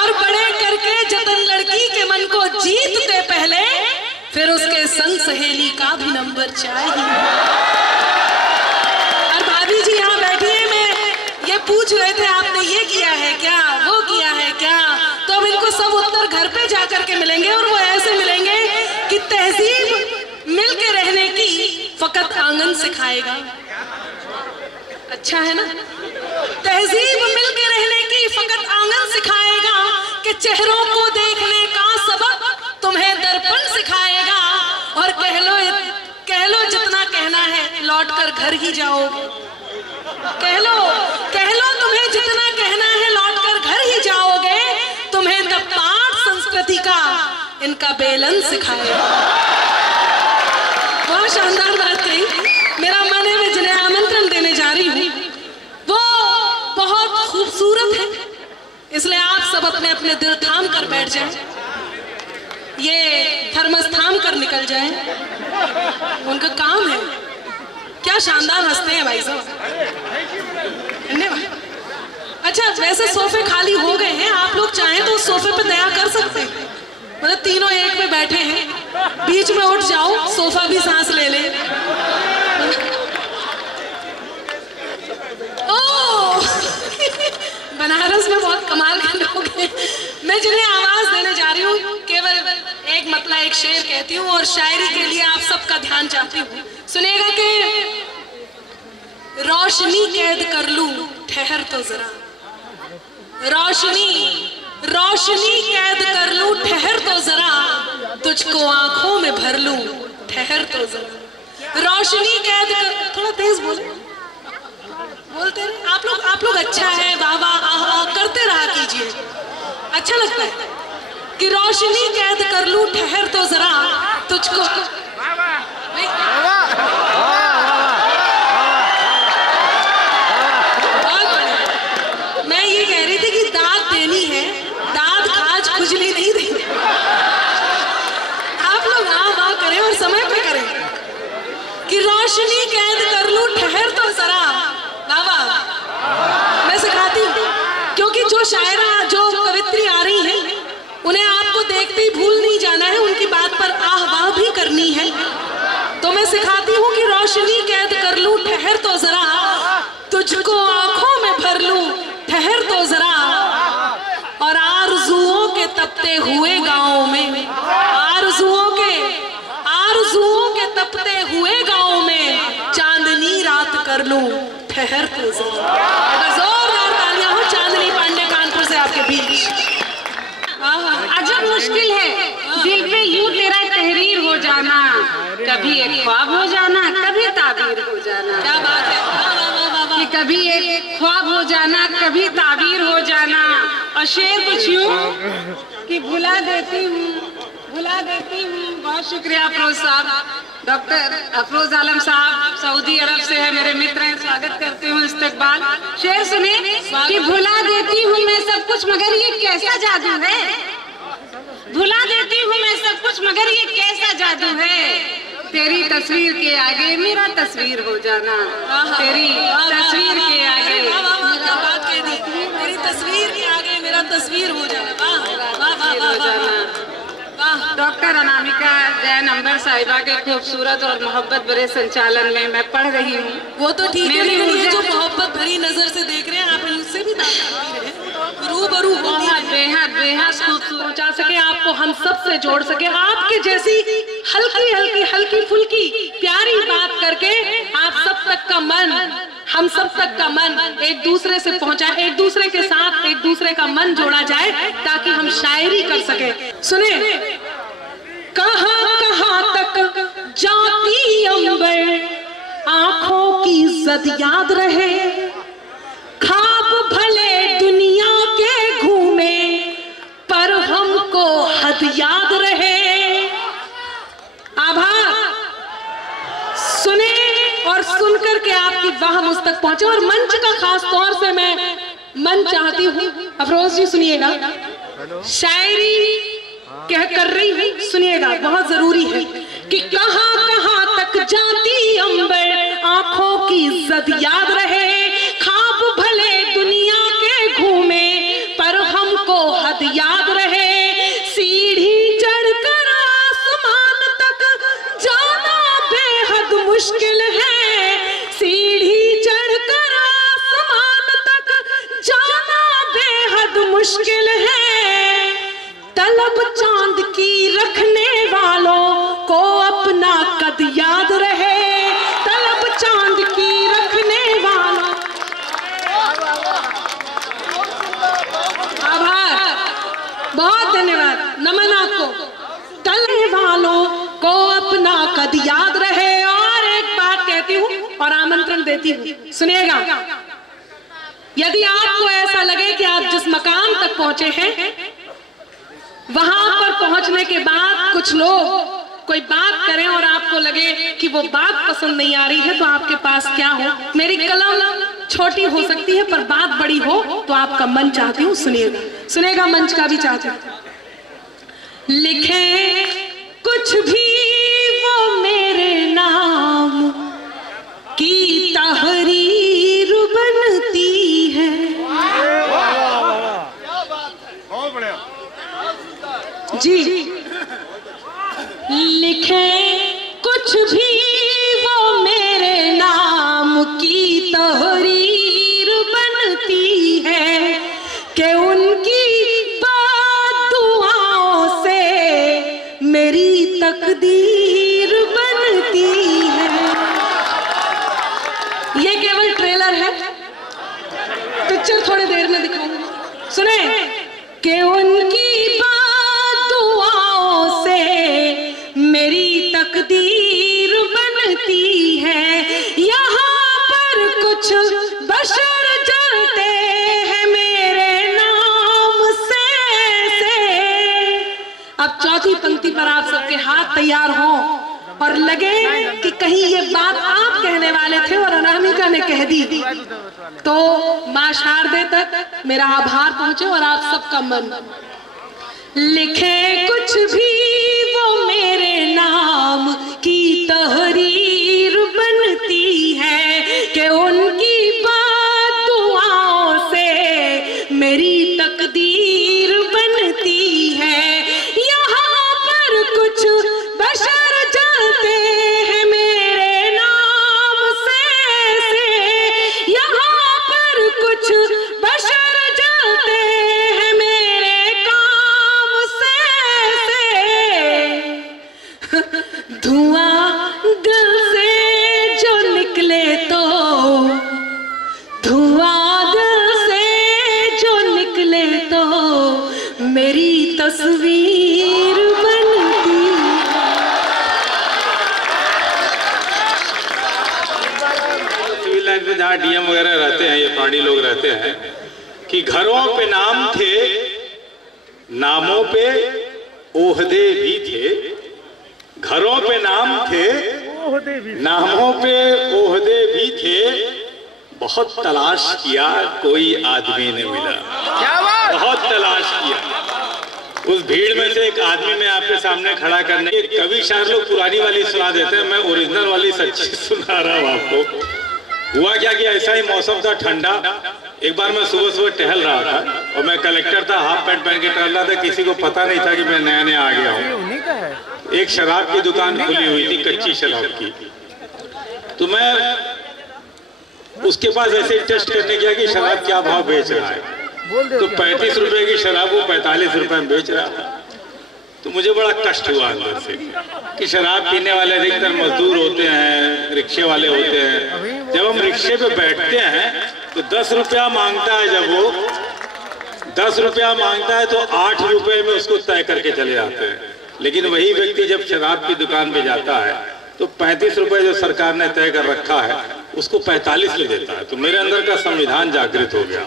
और बड़े करके जतन लड़की के मन को जीतते पहले, फिर उसके संग सहेली का भी नंबर चाहिए। और भाभी जी यहाँ बैठी है, मैं ये पूछ रहे थे आपने ये किया है क्या, वो किया है क्या। तो अब इनको सब उत्तर घर पे जाकर के मिलेंगे और वो ऐसे मिलेंगे कि तहजीब मिलके रहने की फकत आंगन सिखाएगा। अच्छा है ना। तहजीब मिलके रहने की फकत आंगन सिखाएगा, कि चेहरों को देखने का सबक तुम्हें दर्पण सिखाएगा। और कह लो जितना कहना है, लौट कर घर ही जाओगे। कह लो तुम्हें जितना कहना है लौटकर घर ही जाओगे, तुम्हें तब पाठ संस्कृति का इनका बेलन सिखाएगा। बहुत शानदार बात कही। मेरा मन है मैं जिन्हें आमंत्रण देने जा रही हूँ वो बहुत खूबसूरत है, इसलिए आप सब अपने अपने दिल थाम कर बैठ जाएं, ये थर्मस थाम कर निकल जाएं, उनका काम है। क्या शानदार हंसते हैं भाई साहब, धन्यवाद। अच्छा, वैसे सोफे खाली हो गए हैं, आप लोग चाहें तो उस सोफे पे दया कर सकते हैं, मतलब तीनों एक पे बैठे हैं, बीच में उठ जाओ, सोफा भी सांस ले ले। बनारस में बहुत कमाल के लोग हैं। मैं जिन्हें आवाज देने जा रही हूँ केवल एक मतलब एक शेर कहती हूँ और शायरी के लिए आप सबका ध्यान चाहती हूँ। सुनिएगा कि रोशनी कैद कर लूं, ठहर तो जरा, रोशनी कैद कर लूं, ठहर तो जरा, तुझको आंखों में भर लूं, ठहर तो जरा, रोशनी कैद कर। थोड़ा तेज बोलते रहे आप लोग अच्छा है, वाह वाह करते रहा कीजिए, अच्छा लगता है कि रोशनी कैद कर लूं, ठहर तो जरा, तुझको। मैं ये कह रही थी कि दाद देनी है, दाद खाज खुजली नहीं देनी। आप लोग हाँ वाह करें और समय पे करें कि रोशनी कैद कर लूं, ठहर तो जरा, मैं सिखाती हूँ, क्योंकि जो शायरा जो कवित्री आ रही हैं उन्हें आपको देखते ही भूल नहीं जाना है, उनकी बात पर आह वाह भी करनी है। तो मैं सिखाती हूँ कि रोशनी कैद कर लूं, ठहर तो जरा, तुझको आंखों में भर लूं, ठहर तो जरा, और आरज़ुओं के तपते हुए गाँव में, आरज़ुओं के तपते हुए गाँव में चांदनी रात कर लूं, ठहर तो जरा। जोरदार तालियां हो चांदनी पांडे कानपुर से आपके बीच। अजब मुश्किल है दिल पे यूं तेरा तहरीर हो जाना, कभी एक ख्वाब हो जाना, कभी ताबीर हो जाना। क्या बात है, कि कभी एक ख्वाब हो जाना, कभी ताबीर हो जाना। और शेर कुछ यूं कि भुला देती हूँ। बहुत शुक्रिया अफरोज साहब, डॉक्टर अफरोज आलम साहब सऊदी अरब से है, मेरे मित्र हैं, स्वागत करती हूँ, इस्तकबाल। शेर सुने कि भुला देती हूँ मैं सब कुछ मगर ये कैसा जादू है, भुला देती हूँ मैं सब कुछ मगर ये कैसा जादू है, तेरी तस्वीर के आगे मेरा तस्वीर हो जाना, तेरी तस्वीर के आगे क्या बात कह दी, तेरी तस्वीर के आगे मेरा तस्वीर हो जाना। डॉक्टर अनामिका जैन अंबर साहिबा के खूबसूरत और मोहब्बत भरे संचालन में मैं पढ़ रही हूँ। वो तो ठीक है, लेकिन ये जो मोहब्बत भरी नजर से देख रहे हैं आप, इनसे भी रूबरू बेहद खूबसूरत पहुंचा सके, आपको हम सब से जोड़ सके, आपके जैसी हल्की फुल्की प्यारी बात करके आप सब तक का मन, हम सब तक का मन एक दूसरे से पहुंचाए, एक दूसरे के साथ एक दूसरे का मन जोड़ा जाए ताकि हम शायरी कर सके। सुने, कहां तक जाती अंबर आंखों की जद याद रहे, ख्वाब भले दुनिया के घूमे पर हमको हद याद रहे। आभार। सुने और सुनकर के आपकी वाह मुझ तक पहुंचे, और मंच का खास तौर से मैं मन चाहती हूँ, अफरोज जी सुनिएगा, शायरी कह कर रही हूँ, सुनिएगा, बहुत जरूरी है कि कहां तक जाती अंबर आंखों की जद याद रहे, ख्वाब भले दुनिया के घूमे पर हमको हद याद रहे, सीढ़ी चढ़कर आसमान तक जाना बेहद मुश्किल है, सीढ़ी चढ़कर आसमान तक जाना बेहद मुश्किल है, तलब चांद की रखने वालों को अपना कद याद रहे, तलब चांद की रखने वालों। आभार, बहुत धन्यवाद, नमन आपको। तलने वालों को अपना कद याद रहे। और एक बात कहती हूँ और आमंत्रण देती हूँ, सुनिएगा, यदि आपको ऐसा लगे कि आप जिस मकाम तक पहुंचे हैं वहां पर पहुंचने के बाद कुछ लोग कोई बात करें और आपको लगे कि वो बात पसंद नहीं आ रही है, तो आपके पास क्या हो, मेरी कलम छोटी हो सकती है पर बात बड़ी हो, तो आपका मन चाहती हूँ सुनिएगा, सुनेगा मंच का भी चाहती हूँ। लिखे कुछ भी वो मेरे नाम की तहरीर बनती है। बहुत बढ़िया जी, लिखे कुछ भी वो मेरे नाम की तहरीर बनती है कि उनकी बात दुआओं से मेरी तकदीर बनती है। ये केवल ट्रेलर है, पिक्चर थोड़ी देर में दिखाऊंगी, सुने कि उनकी बात दुआओं से मेरी तकदीर बनती है। यहाँ पर कुछ बशर जलते हैं मेरे नाम से। अब चौथी पंक्ति पर आप सबके हाथ तैयार हों और लगे कि कहीं ये बात आप कहने वाले थे और अनामिका ने कह दी, तो मां शारदे तक मेरा आभार पहुंचे और आप सबका मन। लिखे कुछ भी वो मेरे नाम की तहरीर बनती है कि उनकी बात दुआओं से मेरी तकदीर बनती है। यहाँ पर कुछ बशर जलते हैं मेरे नाम से। यहाँ पर कुछ बशर जलते हैं मेरे काम से। धुआं दिल से जो निकले तो, धुआं दिल से जो निकले तो मेरी तस्वीर बनती। सिविल लाइन पे जहाँ डीएम वगैरह रहते हैं, ये प्राणी लोग रहते हैं, कि घरों पे नाम थे, नामों पे ओहदे भी थे। घरों पे नाम थे, नामों पे ओहदे भी थे। बहुत तलाश किया कोई आदमी ने मिला, बहुत तलाश किया। उस भीड़ में से एक आदमी मैं आपके सामने खड़ा करने, कभी शायर लोग पुरानी वाली सुना देते हैं, मैं ओरिजिनल वाली सच्ची सुना रहा हूँ आपको। हुआ क्या कि ऐसा ही मौसम था ठंडा, एक बार मैं सुबह सुबह टहल रहा था और मैं कलेक्टर था, हाफ पैंट पहन के टहल रहा था, किसी को पता नहीं था कि मैं नया नया आ गया हूँ। एक शराब की दुकान खुली हुई थी, कच्ची शराब की, तो मैं उसके पास ऐसे टेस्ट करने गया कि शराब क्या भाव बेच रहा है, तो 35 रुपए की शराब वो 45 रुपए में बेच रहा था। तो मुझे बड़ा कष्ट हुआ अंदर से कि शराब पीने वाले अधिकतर मजदूर होते हैं, रिक्शे वाले होते हैं। जब हम रिक्शे पे बैठते हैं तो 10 रुपया मांगता है, जब वो 10 रुपया मांगता है तो 8 रुपए में उसको तय करके चले जाते हैं। लेकिन वही व्यक्ति जब शराब की दुकान पे जाता है तो 35 रुपए जो सरकार ने तय कर रखा है उसको 45 ले देता है। तो मेरे अंदर का संविधान जागृत हो गया।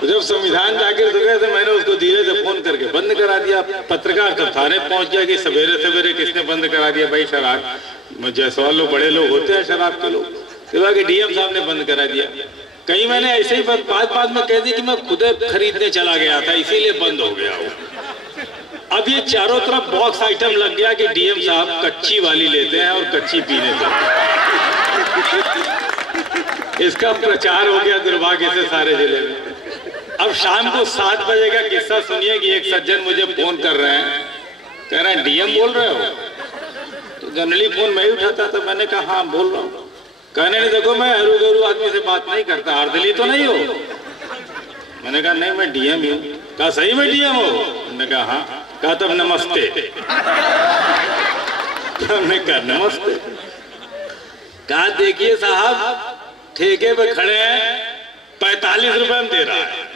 तो जब संविधान जागृत हो गया तो मैंने उसको धीरे से फोन करके बंद करा दिया। पत्रकार कब थाने पहुंच गया कि सवेरे सवेरे किसने बंद करा दिया? भाई शराब, जैसवाल लोग बड़े लोग होते हैं शराब के लोग, तो कि डीएम साहब ने बंद करा दिया। कहीं मैंने ऐसे ही बात में कह दी कि मैं खुद खरीदने चला गया था इसीलिए बंद हो गया वो। अब ये चारों तरफ बॉक्स आइटम लग गया कि डीएम साहब कच्ची वाली लेते हैं और कच्ची पीने देते हैं। इसका प्रचार हो गया दुर्भाग्य से सारे जिले में। अब शाम को 7 बजे का किस्सा सुनिए कि एक सज्जन मुझे फोन कर रहे हैं, कह रहे हैं डीएम बोल रहे हो? तो जनरली फोन मैं ही उठाता था। मैंने कहा हाँ बोल रहा हूँ। कहने नहीं, देखो मैं हरू गरू आदमी से बात नहीं करता, अर्दली तो नहीं हो? मैंने कहा नहीं मैं डीएम ही हूँ। कहा सही में डीएम हो? मैंने कहा हाँ। कहा तब नमस्ते। हमने कहा नमस्ते। कहा देखिए साहब ठेके पे खड़े हैं, 45 रुपए में दे रहा है,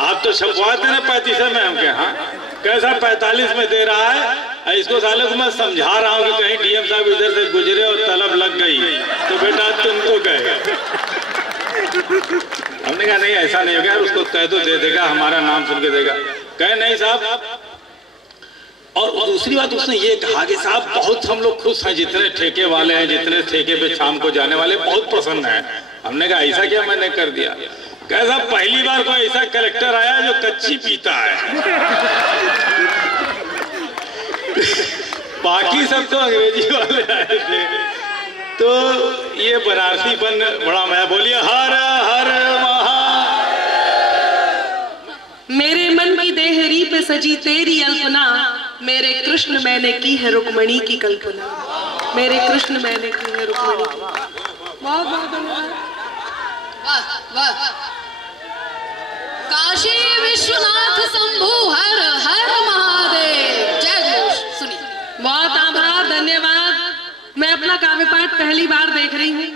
आप तो छपवाते ना 35 में। हम कहे हाँ। कैसा 45 में दे रहा है? इसको साले को मैं समझा रहा हूँ कि कहीं डीएम साहब इधर से गुजरे और तलब लग गई तो बेटा तुम तो गए। हमने कहा नहीं ऐसा नहीं होगा, उसको कह दो दे देगा, हमारा नाम सुन के देगा। कहे नहीं साहब। और दूसरी बात उसने ये कहा कि साहब बहुत हम लोग खुश हैं, जितने ठेके वाले हैं, जितने ठेके पे शाम को जाने वाले बहुत प्रसन्न हैं। हमने कहा ऐसा क्या मैंने कर दिया? कहे साहब पहली बार कोई ऐसा कलेक्टर आया जो कच्ची पीता है। बाकी सब तो अंग्रेजी वाले आए थे। तो ये बनारसीपन बड़ा मैं बोलिए हर हर महा। मेरे मन की देहरी पे सजी तेरी अल्पना, मेरे कृष्ण मैंने की है रुक्मणी की कल्पना। मेरे कृष्ण मैंने की है रुक्मणी की। बहुत बहुत धन्यवाद। वाह वाह। काशी विश्वनाथ शंभु हर हर महादेव। जय घोष। सुनिए। बहुत आभार, धन्यवाद। मैं अपना काव्य पाठ पहली बार देख रही हूँ।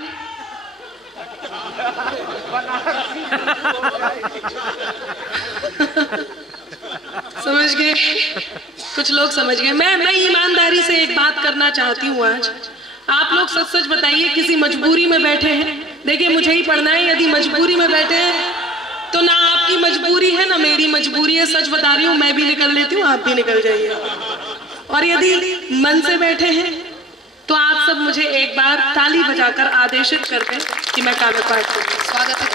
समझ गए? कुछ लोग समझ गए। मैं ईमानदारी से एक बात करना चाहती हूँ आज। आप लोग सच सच बताइए, किसी मजबूरी में बैठे हैं? देखिए मुझे ही पढ़ना है। यदि मजबूरी में बैठे हैं तो ना आपकी मजबूरी है ना मेरी मजबूरी है। सच बता रही हूँ, मैं भी निकल लेती हूँ, आप भी निकल जाइए। और यदि मन से बैठे हैं तो आप सब मुझे एक बार ताली बजाकर आदेशित कर दें कि मैं काव्य पाठ करूँ। स्वागत है।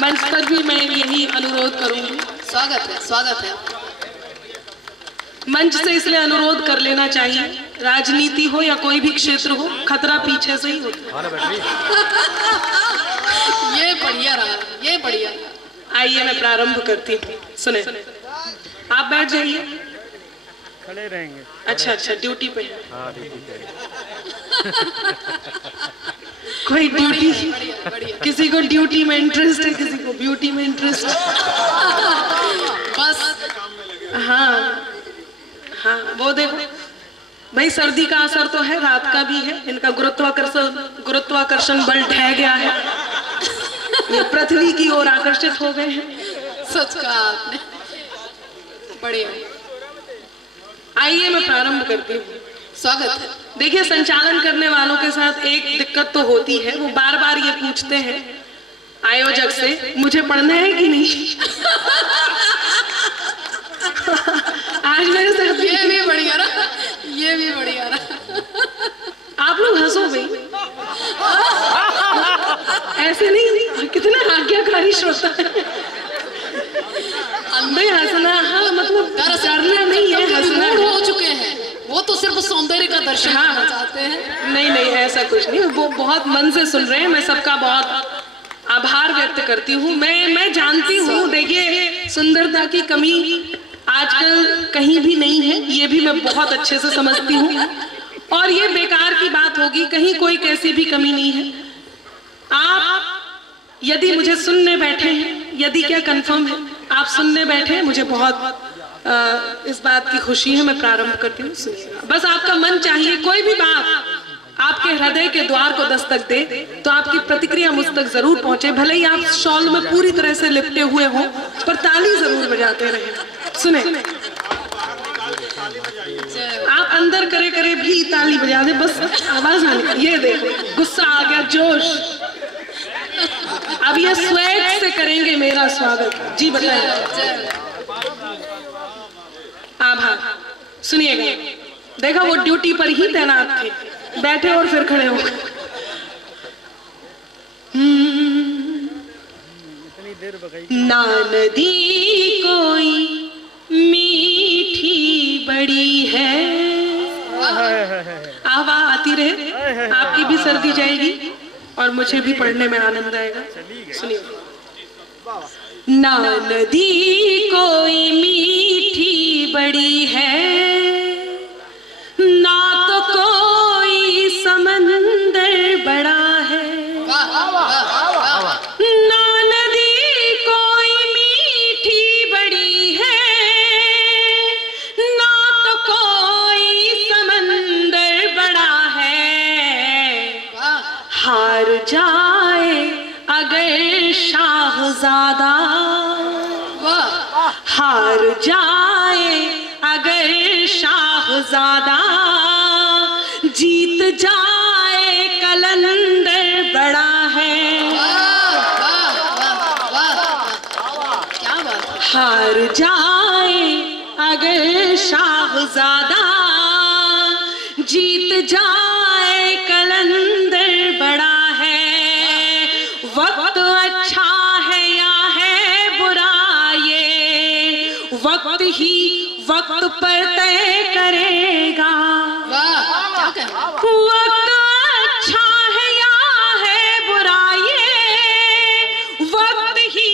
मंच पर भी मैं यही अनुरोध करूंगी। स्वागत है, स्वागत है। मंच से इसलिए अनुरोध कर लेना चाहिए, राजनीति हो या कोई भी क्षेत्र हो, खतरा पीछे से ही होता है। ये बढ़िया रहा, ये बढ़िया। आइए मैं प्रारंभ करती हूँ। सुने, आप बैठ जाइए। खड़े रहेंगे। अच्छा अच्छा, ड्यूटी पे है। हाँ, ड्यूटी पे। कोई ड्यूटी, बढ़िया। किसी को ड्यूटी में इंटरेस्ट है, किसी को ब्यूटी में इंटरेस्ट है। बस हाँ हाँ, वो देखो भाई, सर्दी का असर तो है, रात का भी है। इनका गुरुत्वाकर्षण बल ढह गया है, ये पृथ्वी की ओर आकर्षित हो गए हैं। सच कहा आपने। बढ़िया। आइए मैं प्रारंभ करती हूँ। स्वागत है। देखिए, संचालन करने वालों के साथ एक दिक्कत तो होती है, वो बार बार ये पूछते हैं आयोजक से, मुझे पढ़ना है कि नहीं। आज मेरे साथ ये भी बढ़िया रहा, ये भी बढ़िया रहा। आप लोग हंसो भाई, ऐसे नहीं, कितना आज्ञाकारी श्रोता है भाई। हंसना, हाँ मतलब डरना नहीं है, हंसना हो चुके हैं वो तो सिर्फ सौंदर्य का दर्शन करना चाहते हैं। नहीं नहीं, ऐसा कुछ नहीं, वो बहुत मन से सुन रहे हैं। मैं सबका बहुत आभार व्यक्त करती हूँ। मैं जानती हूँ, देखिए सुंदरता की कमी आजकल कहीं भी नहीं है, ये भी मैं बहुत अच्छे से समझती हूँ। और ये बेकार की बात होगी, कहीं कोई कैसी भी कमी नहीं है। आप यदि मुझे सुनने बैठे हैं, यदि क्या कंफर्म है आप सुनने बैठे हैं, मुझे बहुत इस बात की खुशी है। मैं प्रारंभ करती हूँ, सुनिएगा। बस आपका मन चाहिए, कोई भी बात आपके हृदय के द्वार को दस्तक दे तो आपकी प्रतिक्रिया मुझ तक जरूर पहुंचे। भले ही आप शॉल में पूरी तरह से लिपटे हुए हो, पर ताली जरूर बजाते रहे। सुने, आप अंदर करे करे भी ताली बजा दे, बस आवाज आने। ये देखो, गुस्सा आ गया, जोश। अब ये स्वैग से करेंगे मेरा स्वागत। जी बताइए। आभार। सुनिएगा, देखा वो ड्यूटी पर ही तैनात थे, बैठे और फिर खड़े हो गए। ना नदी कोई मीठी बड़ी है। आवाज आती रहे, आपकी भी सर्दी जाएगी और मुझे भी पढ़ने में आनंद आएगा। सुनिए, ना नदी कोई मीठी बड़ी है, ना तो कोई समंदर बड़ा है। ना नदी कोई मीठी बड़ी है, ना तो कोई समंदर बड़ा है। हार जाए अगर शाहजादा, हार शाहजादा, जीत जाए कलंदर बड़ा है। वाह वाह वाह वाह, क्या बात है। हार जाए अगर शाहजादा, जीत जाए कलंदर बड़ा है। वक्त अच्छा है या है बुरा, ये वक्त ही वक्त पर तय करेगा। वाह, क्या कहना। वक्त अच्छा है या है बुरा, ये वक्त ही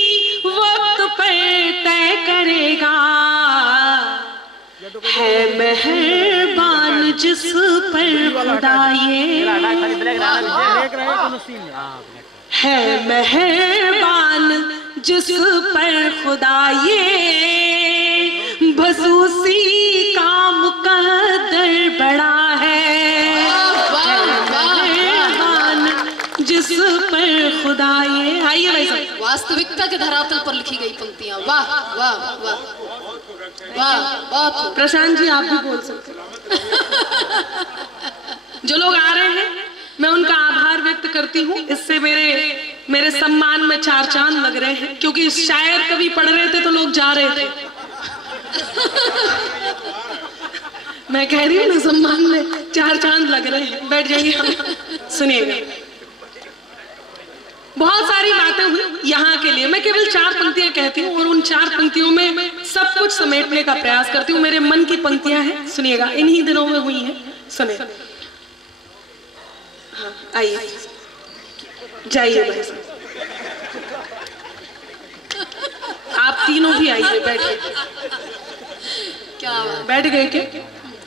वक्त पर तय करेगा। है मेहरबान जिस पर खुदा, ये है मेहरबान जिस पर खुदा, ये बस उसी का मुकद्दर बड़ा है। मेहरबान जिस पर खुदा, ये। आइए भाई साहब, वास्तविकता के धरातल पर लिखी गई पंक्तियां। वाह वाह वाह वाह, बहुत खूब। प्रशांत जी आप भी बोल सकते हैं। जो लोग आ रहे हैं मैं उनका आभार व्यक्त करती हूँ। इससे मेरे सम्मान में चार चांद लग रहे हैं, क्योंकि शायर कभी पढ़ रहे थे तो लोग जा रहे थे। मैं कह रही हूँ ना, सम्मान में चार चांद लग रहे हैं। बैठ जाइए, सुनिएगा। बहुत सारी बातें हुई यहाँ के लिए, मैं केवल 4 पंक्तियां कहती हूँ और उन 4 पंक्तियों में सब कुछ समेटने का प्रयास करती हूँ। मेरे मन की पंक्तियां हैं, सुनिएगा, इन्हीं दिनों में हुई हैं। सुने, हाँ आइए, जाइए भाई साहब, आप तीनों भी आइए, बैठिए। क्या बात। बैठ गए क्या?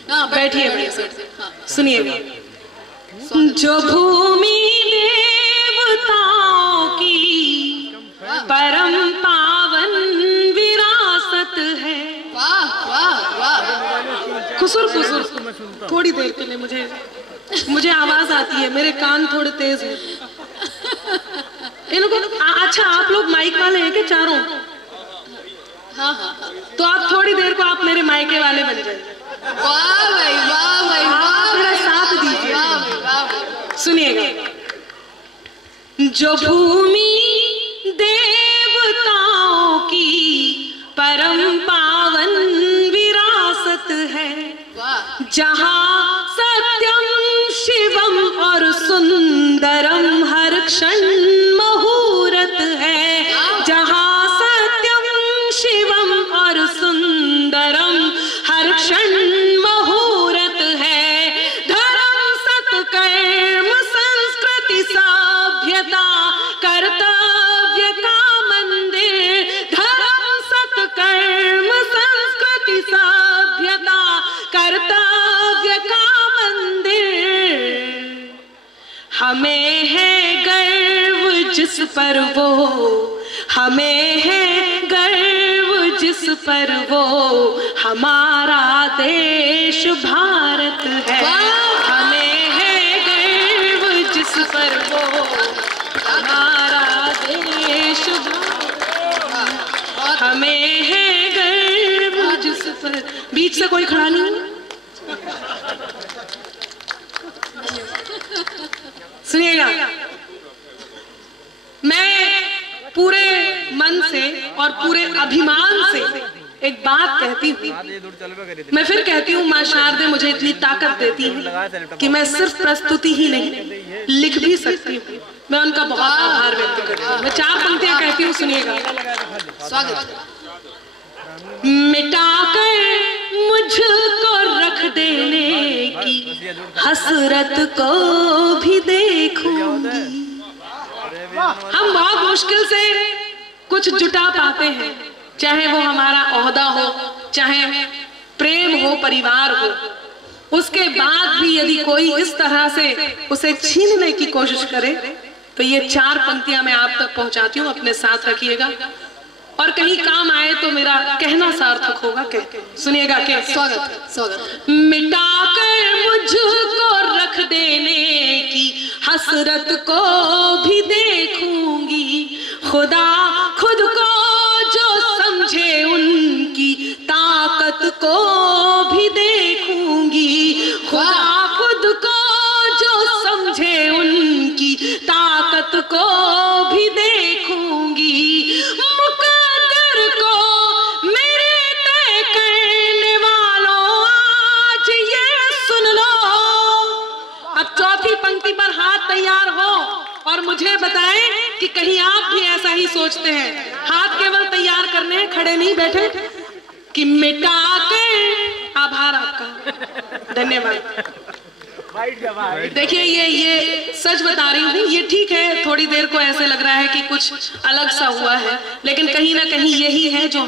हाँ, बैठिए भाई साहब, सुनिएगा। जो भूमि देवताओं की परम पावन विरासत है। वाह वाह वाह। खुसुर खुसुर थोड़ी देर के लिए मुझे आवाज आती है, मेरे कान थोड़े तेज हैं। इनको अच्छा, आप लोग माइक वाले हैं क्या चारों? हाँ हाँ, तो आप थोड़ी देर को आप मेरे माइके वाले बन जाए। वाह भाई वाह भाई, आप मेरा साथ दीजिए। वाह भाई वाह भाई। सुनिएगा। जो भूमि देवताओं की परम पावन विरासत है, जहाँ सत्यम शिवम और सुंदरम हर क्षण मुहूर्त है। जहाँ सत्यम शिवम और सुंदरम हर क्षण मुहूर्त है। धर्म सत्कर्म संस्कृति सभ्यता कर्तव्य का मंदिर। धर्म सत्कर्म संस्कृति सभ्यता कर्तव्य का मंदिर। हमें है गर्व जिस पर वो, हमें है गर्व जिस पर वो हमारा देश भारत है। हमें है गर्व जिस पर वो हमारा देश भारत। हमें है गर्व जिस पर। बीच से कोई खड़ा नहीं। सुनिएगा, मैं पूरे मन से और पूरे अभिमान से एक बात कहती हूँ। मैं फिर कहती हूँ, माँ शारदे मुझे इतनी ताकत देती है कि मैं सिर्फ प्रस्तुति ही नहीं लिख भी सकती हूँ। मैं उनका बहुत आभार व्यक्त करती हूँ। मैं 4 पंक्तियां कहती हूँ, सुनिएगा। स्वागत। मिटाकर मुझको रख देने की हसरत को भी देखूंगी। हम बहुत मुश्किल से कुछ जुटा पाते हैं, चाहे वो हमारा ओहदा हो, चाहे प्रेम हो, परिवार हो। उसके बाद भी यदि कोई इस तरह से उसे छीनने की कोशिश करे तो ये 4 पंक्तियां मैं आप तक पहुंचाती हूँ, अपने साथ रखिएगा और कहीं काम आए तो मेरा कहना सार्थक होगा। कहते सुनिएगा के स्वागत स्वागत। मिटाकर मुझको रख देने की हसरत को भी देखूंगी। खुदा खुद को जो समझे उनकी ताकत को भी देखूंगी। और मुझे बताएं कि कहीं आप भी ऐसा ही सोचते हैं। हाथ केवल तैयार करने हैं, खड़े नहीं बैठे। कि मिटा के आभार आपका, धन्यवाद। देखिए ये सच बता रही हूँ, ये ठीक है थोड़ी देर को ऐसे लग रहा है कि कुछ अलग सा हुआ है, लेकिन कहीं ना कहीं यही है जो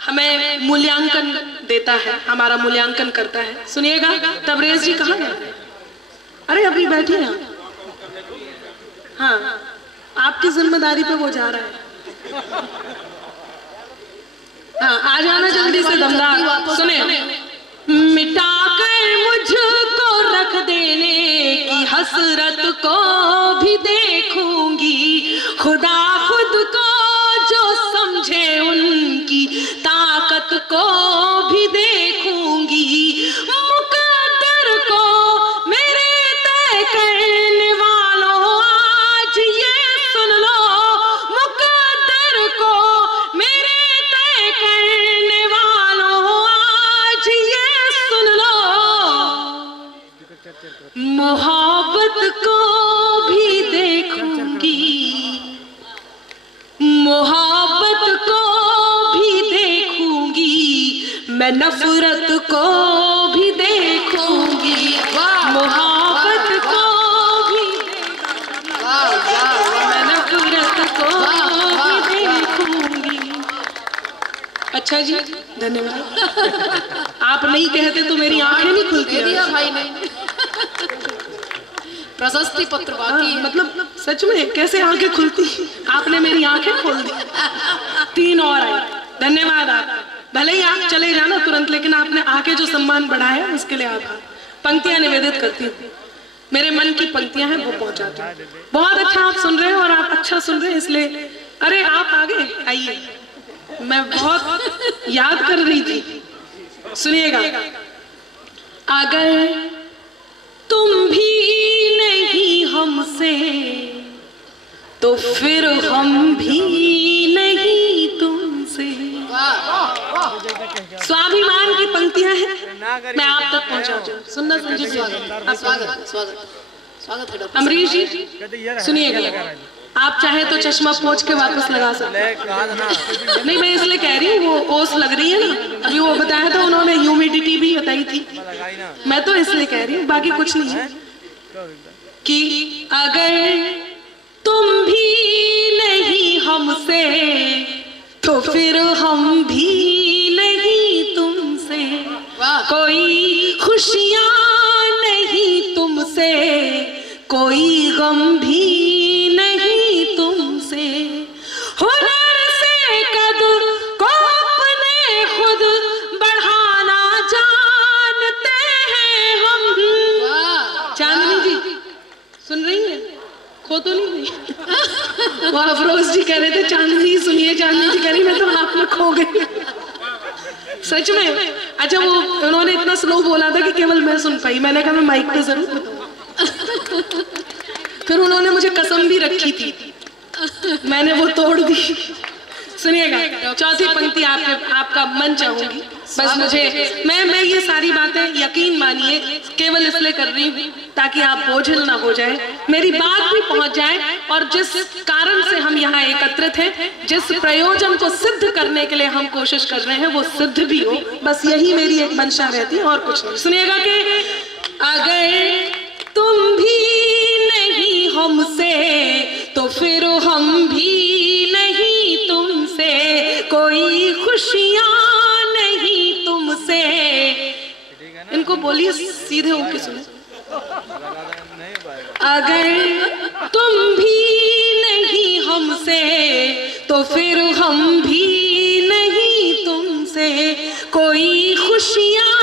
हमें मूल्यांकन देता है, हमारा मूल्यांकन करता है। सुनिएगा, तबरेज जी कहाँ गए? अरे अभी बैठिए ना। हाँ, आपकी जिम्मेदारी पे वो जा रहा है। हाँ, आ जाना जल्दी से दमदार। सुने, मिटा कर मुझको रख देने की हसरत को भी देखूंगी, खुदा खुद को जो समझे उनकी ताकत को भी देखूंगी, मुकद्दर को मेरे तय करने वालों आज ये सुन लो, मुकद्दर को मेरे तय करने वालों आज ये सुन लो, मोहब्बत को भी देखूंगी, मोहब्बत को भी देखूंगी, मैं नफरत को भी देखूंगी, मोहब्बत को भी, मैं नफरत को भी देखूंगी। अच्छा जी, धन्यवाद। आप नहीं कहते तो मेरी आंखें नहीं खुलती। भाई ने प्रशस्ति पत्र बाकी, मतलब सच में कैसे आंखें खुलती, आपने मेरी आंखें खोल दी। 3 और आए, धन्यवाद आप। भले ही आप चले जाना तुरंत, लेकिन आपने आके जो सम्मान बढ़ाया उसके लिए आभार। पंक्तियां निवेदित करती हूँ, मेरे मन की पंक्तियां हैं वो पहुंचाती हूँ। बहुत अच्छा आप सुन रहे हो और आप अच्छा सुन रहे हैं इसलिए। अरे आप आगे आइए, मैं बहुत याद कर रही थी। सुनिएगा, अगर तुम भी नहीं हमसे तो फिर हम भी नहीं तुमसे। स्वाभिमान की पंक्तियां हैं, मैं आप तक पहुंचाती हूँ। सुनना संजीव, स्वागत स्वागत स्वागत है डॉक्टर अमरीश जी। सुनिएगा, आप चाहे तो चश्मा पोंछ के वापस लगा सकते हैं। नहीं, मैं इसलिए कह रही हूँ, वो ओस लग रही है ना, अभी वो बताया था उन्होंने, ह्यूमिडिटी भी बताई थी, मैं तो इसलिए कह रही हूँ, बाकी कुछ नहीं है। कि अगर तुम भी नहीं हमसे तो फिर हम भी नहीं तुमसे, कोई खुशियाँ नहीं तुमसे, कोई गम भी नहीं तुमसे, हुनर से कद को अपने खुद बढ़ाना जानते हैं हम। चांदनी जी सुन रही है? खो तो नहीं गई? वो अफरोज जी कह रहे थे चांदनी सुनिए, चांदनी जी कह रही मैं तो आप में खो गई। सच में? अच्छा, वो उन्होंने इतना स्लो बोला था कि केवल मैं सुन पाई। मैंने कहा मैं माइक पे जरूर बताऊं। फिर उन्होंने मुझे कसम भी रखी थी, मैंने वो तोड़ दी। सुनिएगा, चौथी पंक्ति आपका मन चाहूंगी। बस मुझे मैं ये सारी बातें यकीन मानिए केवल इसलिए कर रही हूँ ताकि आप बोझिल ना हो जाए, मेरी बात भी पहुंच जाए, और जिस कारण से हम यहाँ एकत्रित हैं, जिस प्रयोजन को सिद्ध करने के लिए हम कोशिश कर रहे हैं, वो सिद्ध भी हो। बस यही मेरी एक मंशा रहती है और कुछ नहीं। सुनिएगा कि अगर तुम भी नहीं हमसे तो फिर हम भी नहीं तुमसे, कोई खुशियाँ नहीं तुमसे। इनको बोलिए सीधे होके सुने। अगर तुम भी नहीं हमसे तो फिर हम भी नहीं तुमसे, कोई खुशियाँ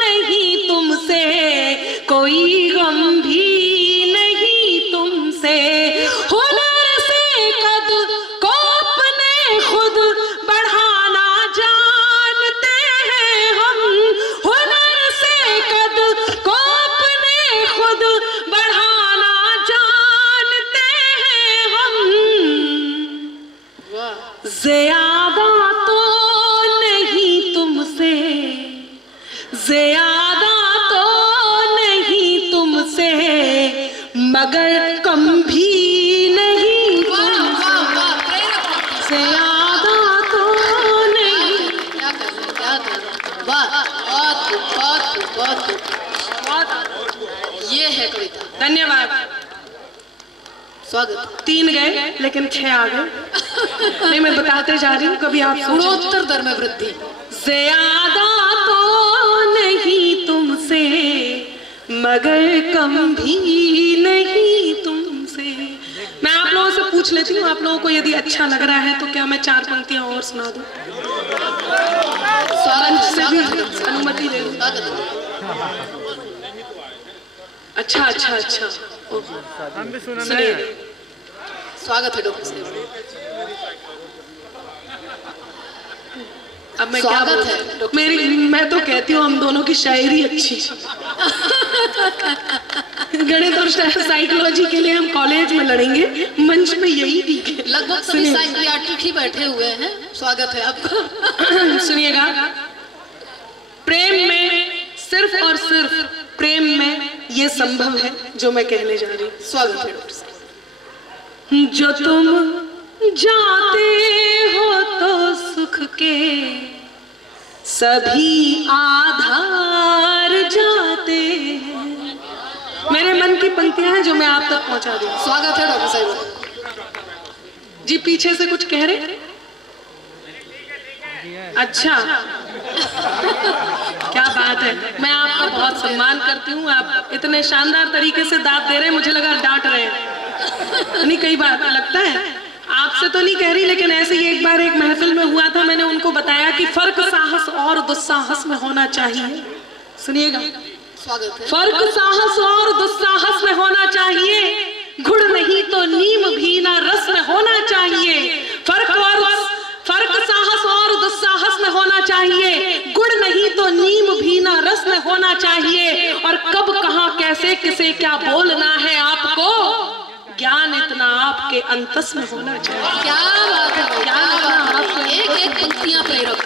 नहीं तुमसे, कोई गम भी नहीं तुमसे, हुनर से कद को अपने खुद बढ़ाना जानते हैं हम, हुनर से कद को अपने खुद बढ़ाना जानते हैं हम, ज़ियादत बहुत खूब। बहुत ये है कविता। धन्यवाद। स्वागत। 3 गए लेकिन 6 आ गए। नहीं, मैं बताते जा रही हूँ, कभी आप गुणोत्तर दर में वृद्धि। ज्यादा तो नहीं तुमसे मगर कम भी नहीं तुमसे। मैं आप लोगों से पूछ लेती हूँ, आप लोगों को यदि अच्छा लग रहा है तो क्या मैं 4 पंक्तियां और सुना दूँ? अनुमति ले लूँ? अच्छा अच्छा अच्छा, हम भी सुना सुनिए। स्वागत है डॉक्टर साहब। अब मैं क्या बोलूं? मैं तो कहती हूँ हम दोनों की शायरी अच्छी। गणित और साइकोलॉजी के लिए हम कॉलेज में लड़ेंगे, मंच में यही ठीक है। लगभग सभी साइकियाट्रिक ही बैठे हुए हैं। स्वागत है आपका। सुनिएगा, प्रेम में सिर्फ और सिर्फ प्रेम में ये संभव है जो मैं कहने जा रही हूँ। स्वागत है डॉक्टर साहब। जो तुम जाते हो तो सुख के सभी आधार जाते हैं। मेरे मन की पंक्तियां हैं जो मैं आप तक पहुंचा दूं। स्वागत है डॉक्टर साहब। जी पीछे से कुछ कह रहे? अच्छा, क्या बात है। मैं आपका बहुत सम्मान करती हूँ। आप इतने शानदार तरीके से दाद दे रहे हैं, मुझे लगा डांट रहे हैं। नहीं, कई बार लगता है आपसे तो नहीं कह रही, लेकिन ऐसे ही एक बार एक महफिल में हुआ था, मैंने उनको बताया कि फर्क साहस और दुस्साहस में होना चाहिए। सुनिएगा, स्वागत है। फर्क साहस और दुस्साहस में होना चाहिए, गुड़ नहीं तो नीम भी ना रस में होना चाहिए। फर्क साहस और दुस्साहस में होना चाहिए, गुड़ नहीं तो नीम भी ना रस में होना चाहिए। और कब कहाँ कैसे किसे क्या बोलना है आपको, ज्ञान इतना आपके अंतस में होना चाहिए। क्या बात है, क्या बात है। एक एक पंक्तियां प्रेरक।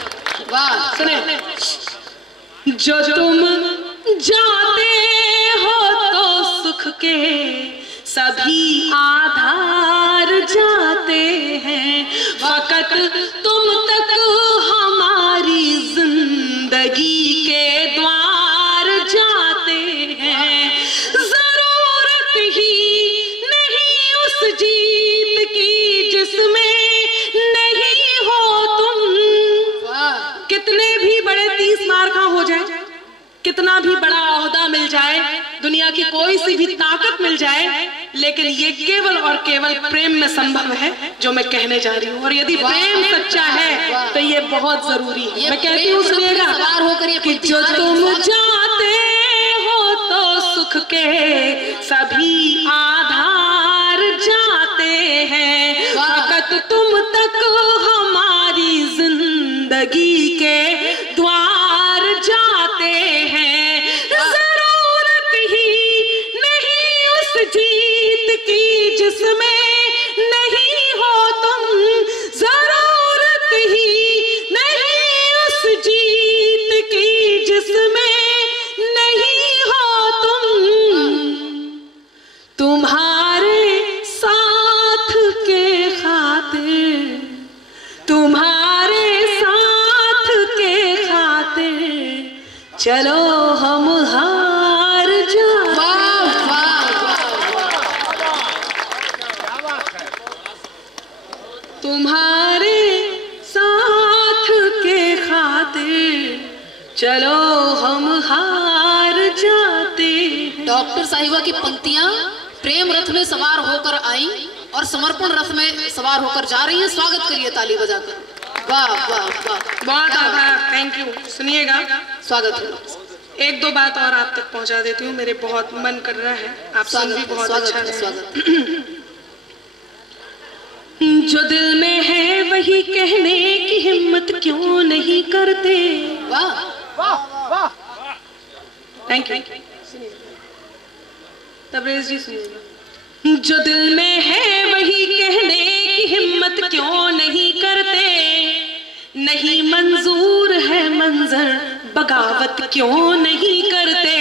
वाह। सुने, जो तुम जाते हो तो सुख के सभी आधार जाते हैं, फकत तुम तक हमारी जिंदगी के द्वार जाते हैं। जरूरत ही नहीं उस जीत की जिसमें नहीं हो तुम। कितने भी बड़े 30 मार्का हो जाए, कितना भी बड़ा ओहदा मिल जाए, दुनिया की कोई सी भी ताकत मिल जाए, लेकिन ये केवल और केवल प्रेम में संभव है जो मैं कहने जा रही हूँ। और यदि प्रेम सच्चा है तो ये बहुत जरूरी है। मैं कहती हूँ, सुनिएगा, कि जो तुम जाते हो तो सुख के सभी आधार जाते हैं, फकत तुम तक हमारी जिंदगी के द्वार जाते हैं। जरूरत ही नहीं उस जीत की जिसमें नहीं हो तुम। जरूरत ही नहीं उस जीत की जिसमें नहीं हो तुम। तुम्हारे साथ के खातिर, तुम्हारे साथ के खातिर चलो हम हार जाते। तुम्हारे साथ के खातिर चलो हम हार जाते हैं। डॉक्टर साहिबा की पंक्तियां प्रेम रथ में सवार होकर आई और समर्पण रथ में सवार होकर जा रही हैं। स्वागत करिए ताली बजाकर। वाह वाह वाह, बहुत आभार, थैंक यू। सुनिएगा, स्वागत है। 1-2 बात और आप तक पहुंचा देती हूँ, मेरे बहुत मन कर रहा है, आप सुन भी बहुत अच्छा है। स्वागत। जो दिल में है वही कहने की हिम्मत क्यों नहीं करते। वाह। Thank you. तबरेज जी सुनिएगा, जो दिल में है वही कहने की हिम्मत क्यों नहीं करते। नहीं मंजूर है मंजर बगावत क्यों नहीं करते।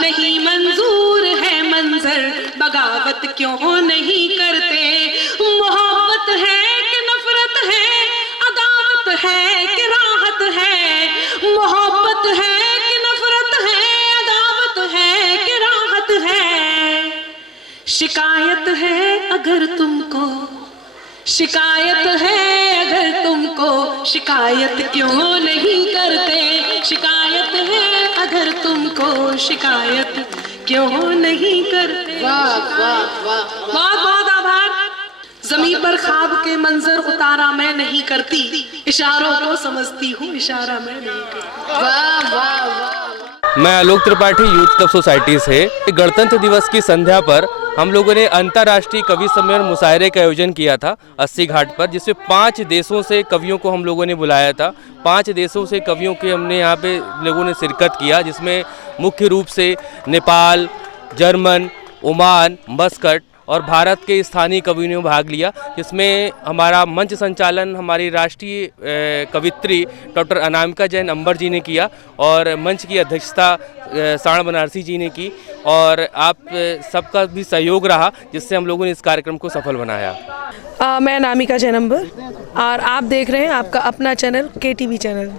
नहीं मंजूर है मंजर बगावत क्यों नहीं करते। मोहब्बत है कि नफरत है, अदावत है कि राहत है। मोहब्बत है कि नफरत है, शिकायत है अगर तुमको, शिकायत है अगर तुमको, शिकायत क्यों नहीं करते? शिकायत है अगर तुमको, शिकायत क्यों नहीं करते? वाह वाह वाह बहुत बहुत आभार। जमीन पर ख्वाब के मंजर उतारा मैं नहीं करती, इशारों को समझती हूँ, इशारा मैं नहीं करती। वाह वाह वाह। मैं Alok Tripathi youth club society से गणतंत्र दिवस की संध्या पर हम लोगों ने अंतर्राष्ट्रीय कवि सम्मेलन मुशायरे का आयोजन किया था 80 घाट पर, जिसमें 5 देशों से कवियों को हम लोगों ने बुलाया था। 5 देशों से कवियों के हमने यहाँ पे लोगों ने शिरकत किया, जिसमें मुख्य रूप से नेपाल, जर्मन, ओमान, मस्कट और भारत के स्थानीय कवियों ने भाग लिया, जिसमें हमारा मंच संचालन हमारी राष्ट्रीय कवित्री डॉक्टर अनामिका जैन अंबर जी ने किया और मंच की अध्यक्षता साण बनारसी जी ने की, और आप सबका भी सहयोग रहा, जिससे हम लोगों ने इस कार्यक्रम को सफल बनाया। मैं अनामिका जैन अंबर और आप देख रहे हैं आपका अपना चैनल KTV चैनल।